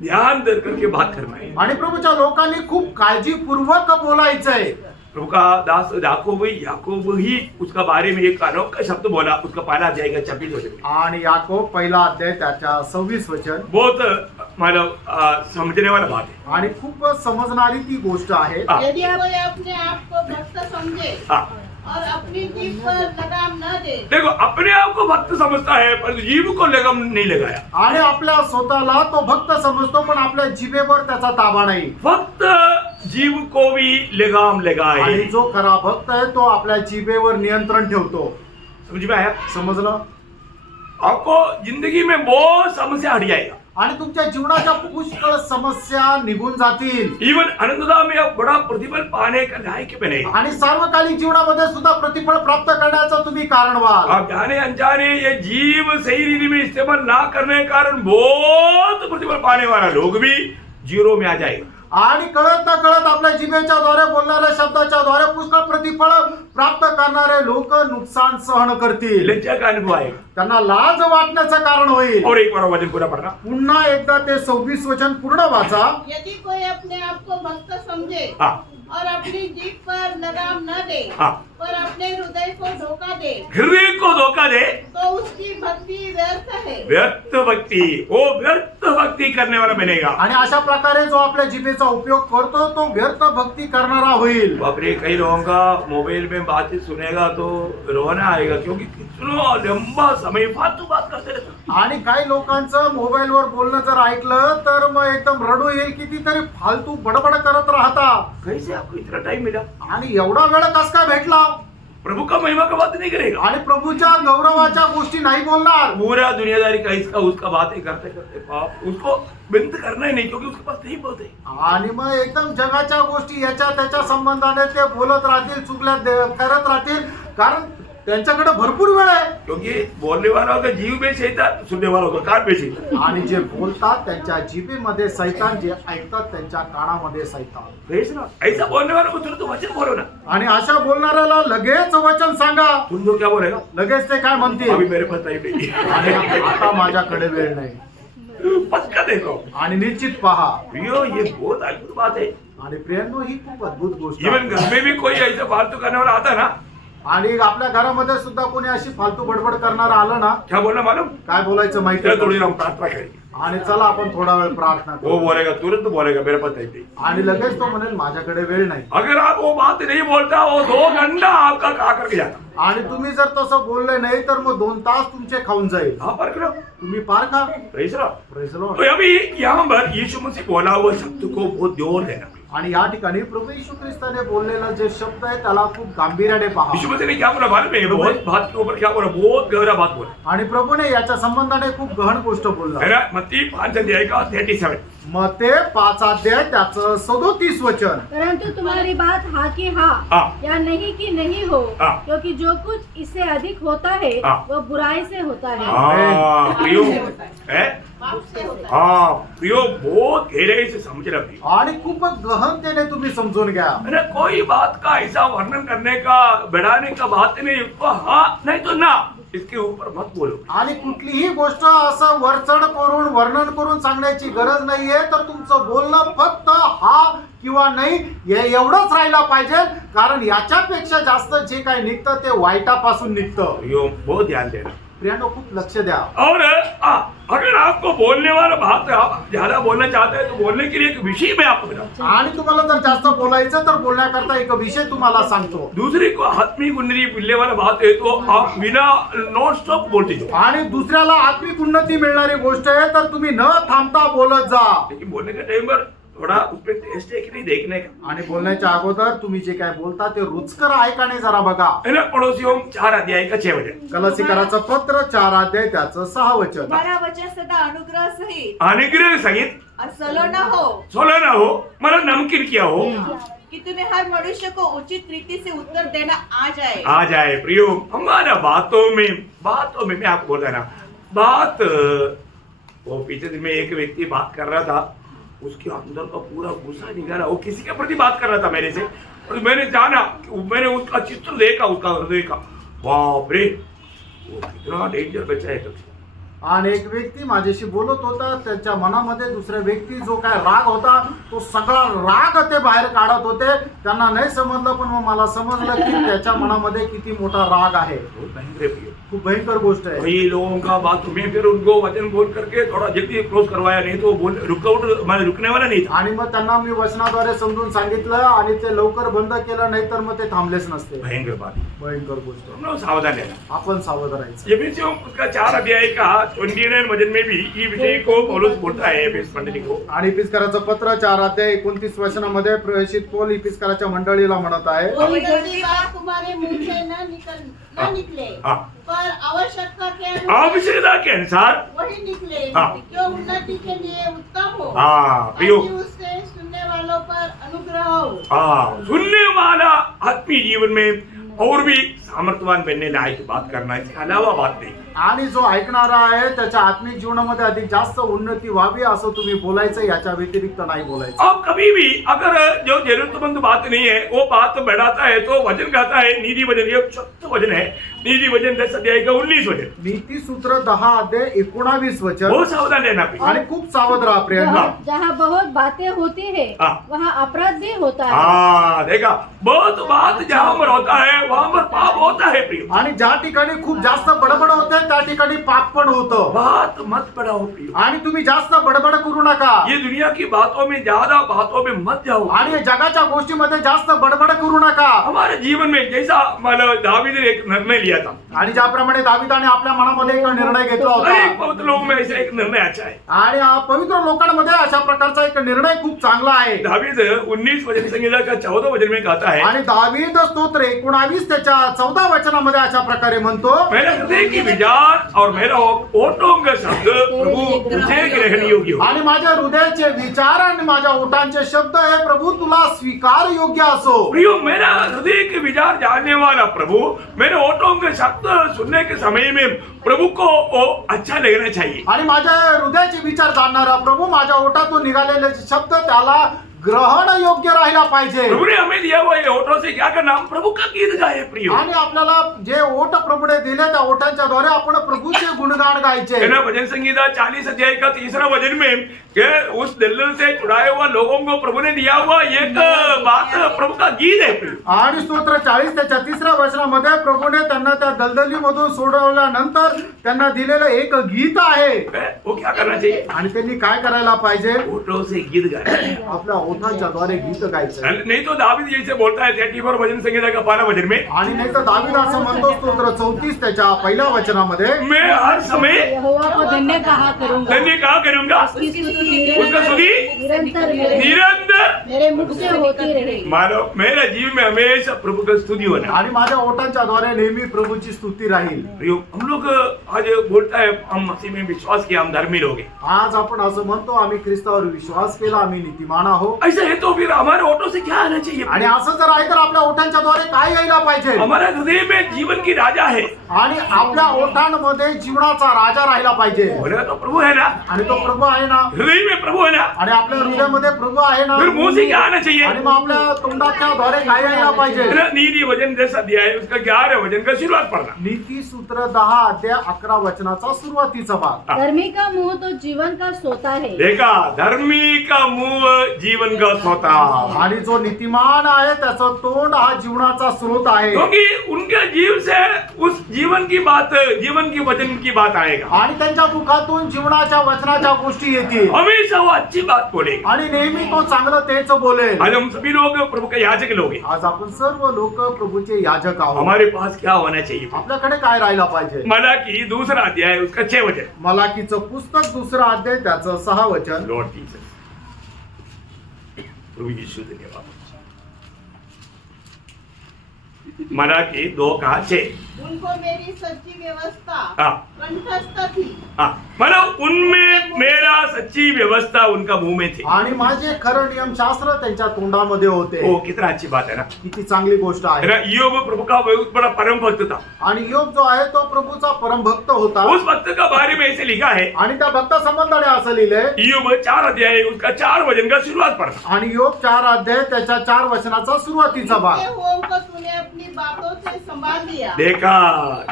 ध्यान दे करके बात करना है। आणि प्रभूच्या लोकांनी खूप काळजीपूर्वक बोलायचंय। प्रभु का दास याकूब ही उसका बारे में एक अनोखा शब्द बोला, उसका पहला अध्याय का 26 वचन। आणि याकोब पहिला अध्याय त्याच्या 26 वचन बहुत मतलब समझने वाला बात है। आणि खूप समजणारी ती गोष्ट आहे। यदि कोई अपने आप को भक्त समझे हाँ। और अपनी जीभ पर लगाम न दे। देखो, अपने आप को भक्त समझता है पर जीव को लगाम नहीं लगाया। आणि आपल्या स्वतःला तो भक्त समजतो पण आपल्या जिभेवर त्याचा ताबा नाही। भक्त जीव को भी लगाम लगाए। आणि जो खरा भक्त आहे तो आपल्या जिभेवर नियंत्रण ठेवतो। समझ में आया? समजलं? आपको जिंदगी में बहुत समस्या हट जाएगा। आणि तुमच्या जीवनाच्या पुष्कळ समस्या निघून जातील। इवन अनंतता में आप बड़ा प्रतिफल पाने का लायक बनेगा। आणि सार्वकालिक जीवनामध्ये सुद्धा प्रतिफल प्राप्त करण्याचं तुम्ही कारण व्हाल। आप जाने अनजाने ये जीव सही रीति में इस्तेमाल ना करने के कारण बहुत प्रतिफल पाने वाला लोग भी जीरो में आ जाएगा। आणि कळत न कळत आपल्या जिभेच्या द्वारे बोलणाऱ्या शब्दाच्या द्वारे पुष्कळ प्रतिफळ प्राप्त करणारे लोक नुकसान सहन करतील। लज्जा का अनुभव आएगा, त्यांना लाज वाटण्याचं कारण होईल। और एक बार वचन पूरा पढ़ना। पुन्हा एकदा ते 26 वचन पूर्ण वाचा। यदि कोई अपने आप को भक्त समझे हाँ। और अपनी जीभ पर लगाम न दे हाँ। और अपने हृदय को धोखा दे हृदय को धोखा दे तो उसकी भक्ति व्यर्थ है। व्यर्थ भक्ति, वो व्यर्थ भक्ति करने वाला बनेगा। आणि अशा प्रकारे जो आपल्या जिभेचा उपयोग करतो तो व्यर्थ भक्ती करणारा होईल। बापरे, कई लोगों का मोबाइल में बातचीत सुनेगा तो रोना आएगा, क्योंकि कितना लंबा समय फालतू बात करते रहते। आणि काही लोकांचं मोबाईलवर बोलणं जर ऐकलं तर मग एकदम रडू येईल, कितीतरी फालतू बडबड करत राहतात। कैसे आपको इतना टाइम मिला? आणि एवढा वेळ कस काय भेटला? प्रभु का महिमा का बात नहीं करेगा। आणि प्रभूच्या गौरवाच्या गोष्टी नाही बोलणार। पूरा दुनियादारी का इसका उसका बातें करते करते पाप उसको बिंद करना ही नहीं, क्योंकि उसके पास नहीं बोलते। आणि मग एकदम जगाच्या गोष्टी याच्या त्याच्या संबंधाने ते बोलत राहतील, चुगल्या करत राहतील, कारण त्यांच्याकडे भरपूर वेळ आहे। क्योंकि बोलने वालों का जीव में शैतान, सुनने वालों का कान में शैतान। आणि जे बोलतात त्यांच्या जिभेमध्ये शैतान, जे ऐकतात त्यांच्या कानामध्ये शैतान। भेजना ऐसा बोलने वालों को तुरंत वचन बोलो ना। आणि अशा बोलणाऱ्याला लगेच वचन सांगा। तुम तो क्या बोलेगा? लगेच ते काय म्हणतील? अभी मेरे पास टाइम नहीं। आणि आता माझ्याकडे वेळ नाही। पक्का देखो। आणि निश्चित पहा. प्रियो ये बहुत अद्भुत बात है। आणि प्रियांनो ही खूप अद्भुत गोष्ट इवन आहे. घर में भी कोई ऐसा फालतू करने वाला आता ना, आणि आपल्या घरामध्ये सुद्धा कोणी अशी फालतू बडबड करणार आलं ना, क्या बोलना मालूम, काय बोलायचं माहिती चलो थोड़ी आहे? हम प्रार्थना करेंगे। आणि चला आपण थोडा वेळ प्रार्थना वो करू. बोलेगा, तुरंत बोलेगा मेरे पास नहीं थी। आणि लगेच तो म्हणेल माझ्याकडे वेळ नाही. अगर आप वो बात नहीं बोलता, वो 2 घंटा आपका खा करके जाता। आणि तुम्ही जर तसं बोलले नाही तर मग 2 तास तुमचे खाऊन जाईल. हाँ पर करो, तुम्ही पार खा. Praise Lord. Praise the Lord. तो अभी यहाँ पर यीशु मसीह बोला हुआ शब्द को बहुत जोर देना। आणि या ठिकाणी प्रभू येशू ख्रिस्ताने बोललेला जे शब्द आहे त्याला खूप गांभीर्याने पहा. यीशु मसीह ने क्या बोला मालूम है? बहुत बात के ऊपर क्या बोला, बहुत गहरा बात बोला आणि प्रभूने याच्या संबंधाने खूप गहन गोष्ट बोलला. है ना। मत्ती 5 अध्याय का 37। मते 5 अध्याय त्याचं 37 वचन. परंतु तुम्हारी बात हाँ की हाँ। हाँ या नहीं की नहीं हो, हाँ। क्योंकि जो कुछ इससे अधिक होता है हाँ। वो बुराई से होता है। हाँ प्रियो है, पाप से होता है। हाँ प्रियो बहुत गहराई से समझ रहा प्रियो। आणि खूप गहनतेने तुम्ही समजून घ्या. है ना, कोई बात का ऐसा वर्णन करने का, बढ़ाने का बात नहीं, उसको हाँ नहीं तो ना, इसके ऊपर मत बोलो। आणि कुठलीही गोष्ट असं वरचढ करून वर्णन करून सांगण्याची गरज नाहीये. तर तुमचं बोलणं फक्त हा किंवा नाही एवढंच राहिला पाहिजे, कारण याच्यापेक्षा जास्त जे काही निघतं ते वाईटापासून निघतं. प्रियो बहुत ध्यान देना। प्रियांनो खूप लक्ष द्या. और अगर आपको बोलने वाला बात आप ज्यादा बोलना चाहते हैं तो बोलने के लिए एक विषय मैं आपको बताऊं। आणि तुम्हाला जर जास्त बोलायचं तर बोलण्याकरता एक विषय तुम्हाला सांगतो. दूसरी को आत्मिक उन्नति मिलने वाला बात है तो आप बिना नॉन स्टॉप बोलते जाओ। आणि दुसऱ्याला आत्मिक उन्नती मिळणारी गोष्ट आहे तर तुम्ही न थांबता बोलत जा. लेकिन बोलने के टाइम पर थोड़ा उसमें टेस्ट है कि नहीं देखने का, आणि बोलण्याच्या अगोदर तुम्ही जे काय बोलता ते रुचकर आहे का नाही जरा बघा. है ना। पड़ोसियों 4 अध्याय का 6 वचन। कलसीकराचं पत्र 4 अध्याय त्याचं 6 वचन. तुम्हारा वचन सदा अनुग्रह सहित अनुग्रह सहित और सलो न हो, सोलह ना हो, मतलब नमकीन किया हो, कि तुम्हें हर मनुष्य को उचित रीति से उत्तर देना आ जाए। आ जाए। प्रियो हमारा बातों में मैं आपको बोलता ना, बात वो पीछे दिन में एक व्यक्ति बात कर रहा था, उसके अंदर का पूरा गुस्सा निकाला। वो किसी के प्रति बात कर रहा था मेरे से, और मैंने जाना, मैंने उसका चित्र देखा, उसका हृदय का, बाप रे वो कितना डेंजर बच्चा है। आणि एक व्यक्ती माझ्याशी बोलत होता, त्याच्या मनामध्ये दुसऱ्या व्यक्ती जो काय राग होता तो सगळा राग ते बाहेर काढत होते. त्यांना नाही समजलं, पण मग मला समजलं की त्याच्या मनामध्ये किती मोठा राग आहे. बहुत भयंकर प्रियो। खूप भयंकर गोष्ट आहे. कई लोगों का बात में फिर उनको वचन बोल करके थोड़ा जल्दी क्लोज करवाया, नहीं तो बोल रुकने वाला नहीं था। आणि मग त्यांना मी वचनाद्वारे समजून सांगितलं आणि ते लवकर बंद केलं, नाही तर मग ते थांबलेच नसते. भयंकर बात, भयंकर गोष्ट. हम लोग सावधान रहना। आपण सावध राहायचं. एफिसियों उसका 4 अध्याय का 29 वचन में भी ये विषय को पौलुस बोलता है एफिस मंडली को। आणि इफिसकाराचं पत्र 4 अध्याय 29 वचनामध्ये प्रेषित पौल इफिसकाराच्या मंडळीला म्हणत आहे, कोई गंदी बात तुम्हारे मुंह से न निकले, हाँ। पर आवश्यकता के अनुसार आवश्यकता के अनुसार वही निकले, हाँ। जो उन्नति के लिए उत्तम हो, हाँ प्रियो, ताकि उससे सुनने वालों पर अनुग्रह हो। हाँ सुनने वाला आत्मीय जीवन में और भी सामर्थ्यवान बनने लायक बात करना, इसके अलावा बात नहीं। आणि जो ऐकणारा आहे त्याच्या आत्मिक जीवनामध्ये अधिक जास्त उन्नती व्हावी असं तुम्ही बोलायचं, याच्या व्यतिरिक्त नाही बोलायचं. अब कभी भी अगर जो जरूरतमंद बात नहीं है वो बात बढ़ाता है तो वचन कहता है, नीति वचन, ये 7 वचन है, नीति वचन 10 अध्याय का 19 वचन। नीती सूत्र 10 अध्याय 19 वचन. बहुत सावधान रहना प्रिय। आणि खूप सावध राहा प्रियांना. जहाँ बहुत बातें होती है हाँ। वहाँ अपराध भी होता है। हाँ देखा, बहुत बात जहाँ पर होता है वहाँ पर पाप होता है प्रिय। आणि ज्या ठिकाणी खूप जास्त बडबड होते त्या ठिकाणी पाप पण होतं. बात मत बढ़ाओ प्रिय। आणि तुम्ही जास्त बडबड करू नका. ये दुनिया की बातों में, ज्यादा बातों में मत जाओ। आणि जगाच्या गोष्टीमध्ये जास्त बडबड करू नका. हमारे जीवन में जैसा मतलब दावीद ने एक निर्णय लिया था, आणि ज्याप्रमाणे दाविदाने आपल्या मनामध्ये एक निर्णय घेतला अनेक होता, बहुत लोगों में ऐसा एक निर्णय अच्छा है। आणि पवित्र लोकांमध्ये अशा प्रकारचा एक निर्णय खूप चांगला आहे. दावीद 19 वचन संहिता का 14 वचन में कहता है, आणि दावीद स्तोत्र 19 त्याच्या 14 वचनामध्ये अशा प्रकारे म्हणतो, मेरा हृदय की विचार और मेरा ओठों का शब्द प्रभु तुझे ग्रहण योग्य हो। आणि माझ्या हृदयाचे विचार आणि माझ्या ओठांचे शब्द हे प्रभू तुला स्वीकार योग्य असो. प्रियो मेरा हृदय के विचार जानने वाला प्रभु, मेरे ओठों के शब्द सुनने के समय में प्रभु को वो अच्छा लगना चाहिए। आणि माझ्या हृदयाचे विचार जाणणारा प्रभू, माझ्या ओठातून निघालेले शब्द त्याला ग्रहण योग्य राहिला पाहिजे. प्रभु ने हमें दिया हुआ ये होठों से क्या करना, हम प्रभु का गीत गाए प्रियो. आणि आपल्याला जे ओठ प्रभूने दिले त्या ओठांच्या द्वारे आपण प्रभूचे गुणगान गायचे. है ना. भजन संगीता 40 अध्याय का 3रा भजन में कि उस दलदल से छुड़ाए हुआ लोगों को प्रभु ने दिया हुआ एक बात प्रभु का गीत है प्रियो. आणि स्तोत्र 40 त्याच्या 3ऱ्या वचनामध्ये प्रभूने त्यांना त्या दलदलीमधून सोडवल्यानंतर त्यांना दिलेलं एक गीत आहे. वो क्या करना चाहिए, आणि त्यांनी काय करायला पाहिजे, होठों से गीत गाए. आपल्या ओठांच्या द्वारे गीत गायचं. नहीं तो दावीद जैसे बोलता है 34 भजन संगीता का 12 भजन में, आणि नाही तर दावीद असं म्हणतो स्तोत्र 34 त्याच्या पहिल्या वचनामध्ये, मैं हर समय यहोवा को धन्य कहा करूंगा, धन्य कहा करूंगा, उसकी स्तुति उसका स्तुति निरंतर निरंतर मेरे मुख से होती रहे. मानो मेरा जीव में हमेशा प्रभु का स्तुति होना. आणि माझ्या ओठांच्या द्वारे नेहमी प्रभूची स्तुती राहील. प्रियो, हम लोग आज बोलता है हम मसीह में विश्वास किया, हम धर्मी लोग हैं. आज आपण असं म्हणतो आम्ही ख्रिस्तावर विश्वास केला, आम्ही नीतिमान आहोत. ऐसा है तो फिर हमारे होठों से क्या आना चाहिए. आणि असं जर आहे तर आपल्या ओठांच्या द्वारे काय यायला पाहिजे. हमारा हृदय में जीवन की राजा है. आणि आपल्या ओठांमध्ये जीवनाचा राजा राहिला पाहिजे. बोलेगा तो प्रभु है ना, आणि तो प्रभु आहे ना, हृदय में प्रभु है ना, आणि आपल्या हृदयामध्ये प्रभु आहे ना. फिर मुंह से क्या आना चाहिए. आणि मग आपल्या तोंडाच्या द्वारे काय यायला पाहिजे. नीति वचन 10 अध्याय उसका 11 वचन का शुरुआत पढ़ना. नीती सूत्र 10 अध्याय 11 वचनाचा सुरुवातीचा भाग. धर्मी का मुंह तो जीवन का सोता है. देखा, धर्मी का मुंह जीवन का सोता. आणि जो नीतिमान आहे त्याचं तोंड हा जीवनाचा स्रोत आहे. क्योंकि उनके जीव से उस जीवन की बात, जीवन की वचन की बात आएगा. आणि त्यांच्या मुखातून जीवनाच्या वचनाच्या गोष्टी येतील. हमेशा वो अच्छी बात बोलेगा. आणि नेहमी तो चांगलं तेच बोलेल. आज हम सभी लोग प्रभु के याजक लोग हैं. आज आपण सर्व लोक प्रभूचे याजक आहोत. हमारे पास क्या होना चाहिए. आपल्याकडे काय राहिला पाहिजे. मलाकी 2 अध्याय उसका 6 वचन. मलाकीचं पुस्तक 2 अध्याय त्याचं 6 वचन. लॉर्ड जीसस, प्रभु यीशु धन्यवाद. मलाकी 2:6. उनको मेरी सच्ची व्यवस्था हाँ. कंठस्थ थी. हाँ, मतलब उनमें मेरा सच्ची व्यवस्था उनका मुंह में थी. आणि माझे खरं नियमशास्त्र त्यांच्या तोंडामध्ये होते. वो कितना अच्छी बात है ना. किती चांगली गोष्ट आहे. मेरा ईयोब प्रभु का बहुत बड़ा परम भक्त था. आणि योग जो आहे तो प्रभूचा परम भक्त होता. उस भक्त का बारे में ऐसे लिखा है, आणि त्या भक्ता संबंधाने असं लिहिलंय. ईयोब 4 अध्याय उसका 4 वचन का शुरुआत पढ़ना. आणि योग 4 अध्याय त्याच्या 4 वचनाचा सुरुवातीचा भाग. गिरते हुओं को तूने अपनी बातों से संभाल लिया. देखा,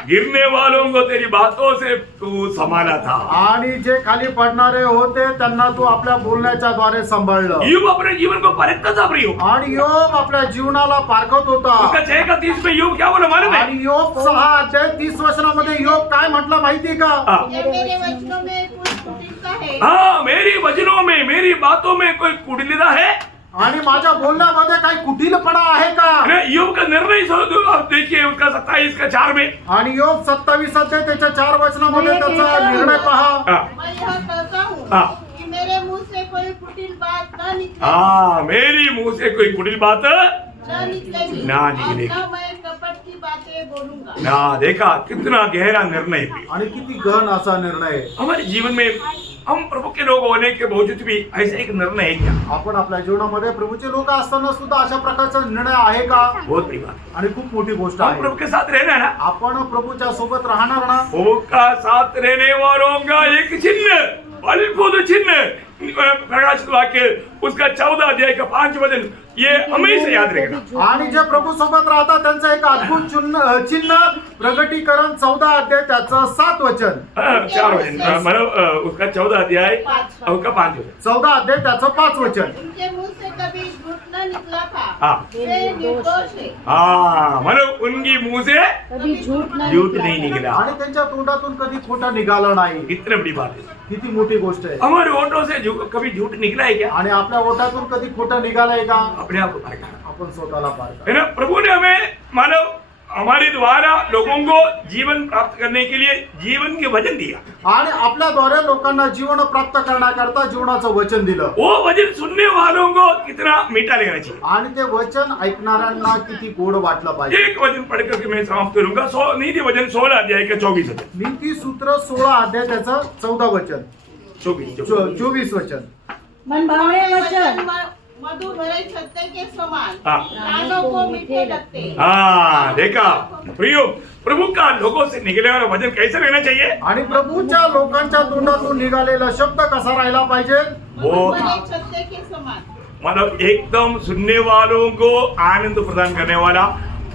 गिरने वालों को तेरी बातों से तू संभाला था. आणि जे खाली पडणारे होते त्यांना तू आपल्या बोलण्याच्या द्वारे सांभाळलं. ईयोब अपने जीवन को परखता था प्रियो. आणि योग आपल्या जीवनाला पारखत होता. उसका 6 का 30 में ईयोब क्या बोला मालूम है. आणि योग 6 अध्याय 30 वचनामध्ये योग काय म्हटलं माहितीये का. हाँ. ये मेरे वचनों में कुछ कुटिलता है. हाँ, मेरी वचनों में, मेरी बातों में कोई कुटिलता है. आणि माझ्या बोलण्यामध्ये काही कुटिलपणा आहे का. ईयोब का निर्णय आप देखिए उसका 27 का 4 में. आणि योग 27 अध्याय त्याच्या 4 वचनामध्ये त्याचा निर्णय पहा. हाँ. मैं यह कहता हूँ हाँ. कि मेरे मुंह से कोई कुटिल बात न निकले. हाँ, मेरी मुंह से कोई कुटिल बात न निकलेगी. ना निकलेगी. और न मैं कपट की बातें बोलूंगा. ना. देखा, कितना गहरा निर्णय है. आणि किती गहन असा निर्णय. हमारे जीवन में हम प्रभु के लोग होने के बावजूद भी ऐसा एक निर्णय है क्या. आपण आपल्या जीवनामध्ये प्रभूचे लोक असताना सुद्धा अशा प्रकारचा निर्णय आहे का. बहुत बड़ी बात. आणि खूप मोठी गोष्ट हम आहे. प्रभु के साथ रहना है ना. आपण प्रभूच्या सोबत राहणार ना. प्रभु का साथ रहने वालों का एक चिन्ह, अद्भुत चिन्ह, प्रकाशित वाक्य उसका 14 अध्याय का 5 वचन, ये हमेशा याद रहेगा. आणि जे प्रभू सोबत राहतात त्यांचं एक अद्भुत चिन्ह प्रगटीकरण 14 अध्याय त्याचं 7 वचन. 4 वचन, मतलब उसका 14 अध्याय उसका 5 वचन. 14 अध्याय त्याचं 5 वचन. उनके मुंह से कभी झूठ न निकला था. हाँ. वे निर्दोष है. हाँ, मतलब उनकी मुंह से कभी झूठ झूठ नहीं निकला. आणि त्यांच्या तोंडातून कधी खोटा निघाला नाही. कितनी बड़ी बात है. किती मोठी गोष्ट आहे. हमारे होठों से कभी झूठ निकला है क्या. आणि आपल्या ओठातून कधी खोटं निघालंय का. अपने आप को पारखा. आपण स्वतःला पारखा. है ना. प्रभु ने हमें मानव हमारे द्वारा लोगों को जीवन प्राप्त करने के लिए जीवन के वचन दिया. आणि आपल्याद्वारे लोकांना जीवन प्राप्त करण्याकरता जीवनाचं वचन दिलं. वो वचन सुनने वालों को कितना मीठा लगना चाहिए. आणि ते वचन ऐकणाऱ्यांना किती गोड वाटलं पाहिजे. एक वचन पढ़ करके मैं समाप्त करूंगा. नीति वचन 16 अध्याय का 24 वचन. नीती सूत्र 16 अध्याय त्याचं 14 वचन. 24 वचन. मन भावने वचन मधुर भरे छत्ते के समान. हाँ. कानों को मीठे लगते. हाँ, देखा प्रियो, प्रभु का लोगों से निकले वाला वचन कैसे रहना चाहिए. आणि प्रभूच्या लोकांच्या तोंडातून निघालेला शब्द कसा राहिला पाहिजे. वो भरे छत्ते के समान. मतलब एकदम सुनने वालों को आनंद प्रदान करने वाला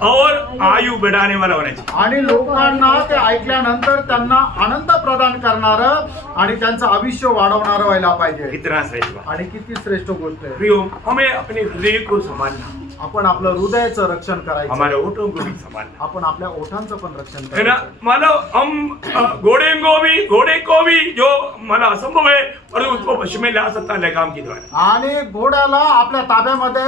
और आयु बढ़ाने वाला होना चाहिए. आणि लोकांना ते ऐकल्यानंतर त्यांना आनंद प्रदान करणार आणि त्यांचं आयुष्य वाढवणार व्हायला पाहिजे. कितना श्रेष्ठ बात. आणि किती श्रेष्ठ गोष्ट आहे. प्रियो, हमें अपने हृदय को संभालना, आपण आपलं हृदयाचं रक्षण करायचं. हमारे ओठों को भी संभालना आपण आपल्या ओठांचं पण रक्षण है ना. करायचं. मतलब हम घोड़े को भी जो मतलब असंभव है और उसको वश में ला सकता है लगाम के द्वारा. आणि घोड्याला आपल्या ताब्यामध्ये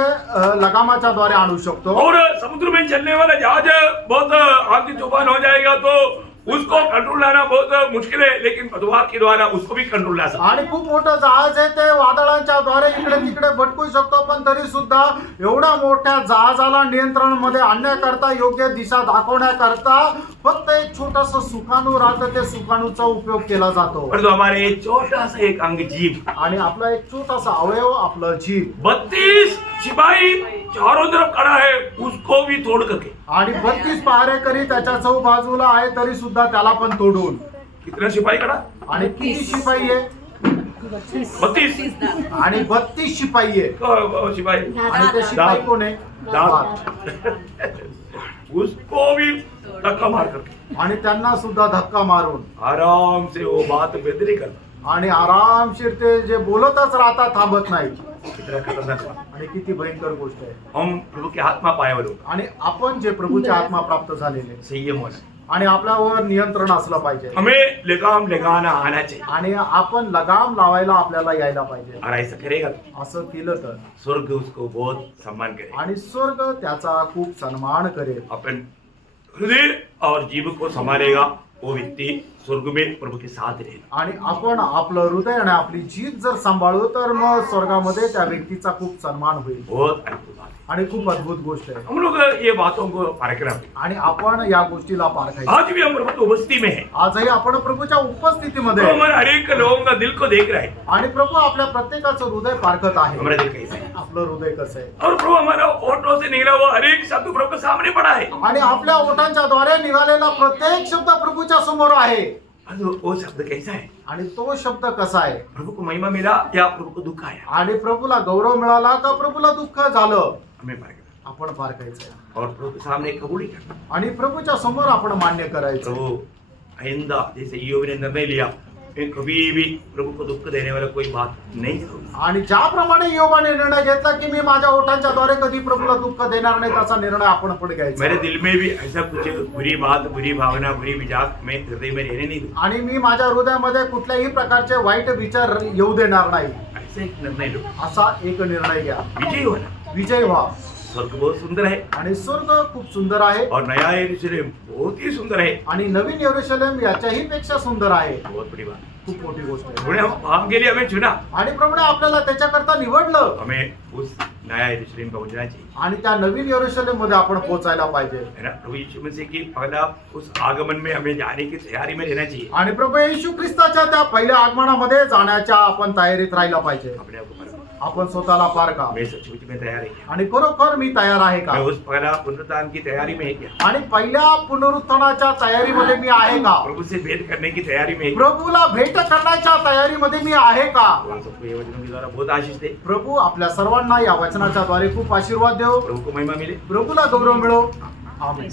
लगामाच्या द्वारे आणू शकतो. और समुद्र में चलने वाला जहाज बहुत आंधी तूफान हो जाएगा तो उसको कंट्रोल लाना बहुत मुश्किल है, लेकिन पतवार के द्वारा उसको भी कंट्रोल ला सकता. आणि खूप मोठं जहाज आहे ते वादळांच्या द्वारे इकडे तिकडे भटकू शकतो, पण तरी सुद्धा एवढ्या मोठ्या जहाजाला नियंत्रण मध्ये आणण्याकरता, योग्य दिशा दाखवण्याकरता फक्त एक छोटस सुकाणू राहतं, ते सुकाणूचा उपयोग केला जातो. परंतु हमारे एक छोटा सा एक अंग जीभ, आणि आपला एक छोटासा अवयव आपलं जीभ, 32 सिपाही चारों तरफ खड़ा है, उसको भी तोड़ करके. आणि 32 पहारेकरी त्याच्या चौबाजूला आहे, तरी सुद्धा त्याला पण तोडून. कितना सिपाही खड़ा? आणि किती शिपाई आहे? 32 आणि 32 शिपाई आहे. सिपाही आणि ते शिपाई कोण आहे? उसको भी धक्का मार करके आणि त्यांना सुद्धा धक्का मारून आराम से वो बात बेहतरी करता. आणि आरामशीर ते जे बोलतच राहतात, थांबत नाही. कितना खतरनाक बात. आणि किती भयंकर गोष्ट आहे. हम प्रभु के आत्मा पायावर होतो, आणि आपण जे प्रभूचे आत्मा प्राप्त झालेले, संयम होना, आणि आपल्यावर नियंत्रण असलं पाहिजे. हमें लगाम लगाना आना चाहिए. आणि आपण लगाम लावायला आपल्याला यायला पाहिजे. और ऐसा करेगा असं केलं तर स्वर्ग उसको बहुत सम्मान करेगा. आणि स्वर्ग त्याचा खूप सन्मान करेल. अपन हृदय और जीव को संभालेगा, वो व्यक्ति स्वर्ग में प्रभु के साथ रहेगा. आणि आपण आपलं हृदय आणि आपली जीभ जर सांभाळू तर मग स्वर्गामध्ये त्या व्यक्तीचा खूप सन्मान होईल. बहुत अद्भुत बात है. आणि खूप अद्भुत गोष्ट आहे. हम लोग ये बातों को पारखना है. आणि आपण या गोष्टीला पारखायचं. आज भी हम प्रभु की उपस्थिति में है. आजही आपण प्रभूच्या उपस्थितीमध्ये तो हमारे हर एक लोगों का दिल को देख रहा है. आणि प्रभू आपल्या प्रत्येकाचं हृदय पारखत आहे. हमारा दिल कैसा है आपलं हृदय कसं आहे. और प्रभु हमारा ओठों से निकला हुआ हर एक शब्द प्रभु के सामने पड़ा है. आणि आपल्या ओठांच्या द्वारे निघालेला प्रत्येक शब्द प्रभूच्या समोर आहे. और वो शब्द कैसा है? आणि तो शब्द कसा आहे. प्रभु को महिमा मिला या प्रभु को दुख आया? आणि प्रभूला गौरव मिळाला का प्रभूला दुःख झालं. हमें पारखना आपण पारखायचं और प्रभु के सामने कबूल करना. आणि प्रभूच्या समोर आपण मान्य करायचं. प्रभु आइंदा जैसे ईयोब ने निर्णय लिया, मैं कभी भी प्रभु को दुख देने वाला कोई बात नहीं करूंगा. आणि ज्याप्रमाणे योबाने निर्णय घेतला की मी माझ्या ओठांच्या द्वारे कधी प्रभूला दुःख देणार नाही, त्याचा निर्णय आपण पण घ्यायचा. मेरे दिल में भी ऐसा कुछ बुरी बात, बुरी भावना, बुरी विचार मैं हृदय में रहने नहीं दूंगा. आणि मी माझ्या हृदयामध्ये कुठल्याही प्रकारचे वाईट विचार येऊ देणार नाही. ऐसे एक निर्णय लो, असा एक निर्णय घ्या. विजयी होना. विजय व्हा. स्वर्ग बहुत सुंदर है आणि स्वर्ग खूप सुंदर आहे. और नया यरूशलेम बहुत ही सुंदर है. आणि नवीन यरूशलेम याच्याही पेक्षा सुंदर आहे. बहुत बड़ी बात. खूप मोठी गोष्ट आहे. उन्हें हम के लिए हमें चुना, आणि प्रभूने आपल्याला त्याच्याकरता निवडलं. हमें उस नया यरूशलेम पहुंचना चाहिए. आणि त्या नवीन यरूशलेम मध्ये आपण पोहोचायला पाहिजे. है ना. प्रभु यीशु मसीह की पहला उस आगमन में हमें जाने की तैयारी में रहना चाहिए. आणि प्रभू येशू ख्रिस्ताच्या त्या पहिल्या आगमनामध्ये जाण्याच्या आपण तयारीत राहायला पाहिजे. अपने आप को परखो. आपण स्वतःला पारखा. मैं सचमुच में तैयार है क्या? आणि खरोखर मी तयार आहे का. मैं उस पहला पुनरुत्थान की तैयारी में है क्या? आणि पहिल्या पुनरुत्थानाच्या तयारीमध्ये मी आहे का. प्रभु से भेंट करने की तैयारी में है क्या? प्रभूला भेट करण्याच्या तयारीमध्ये मी आहे का. भगवान सबको ये वचनों के द्वारा बहुत आशीष दे. प्रभू आपल्या सर्वांना या वचनाच्या द्वारे खूप आशीर्वाद देव. प्रभु को महिमा मिले. प्रभूला गौरव मिळो. आमेन.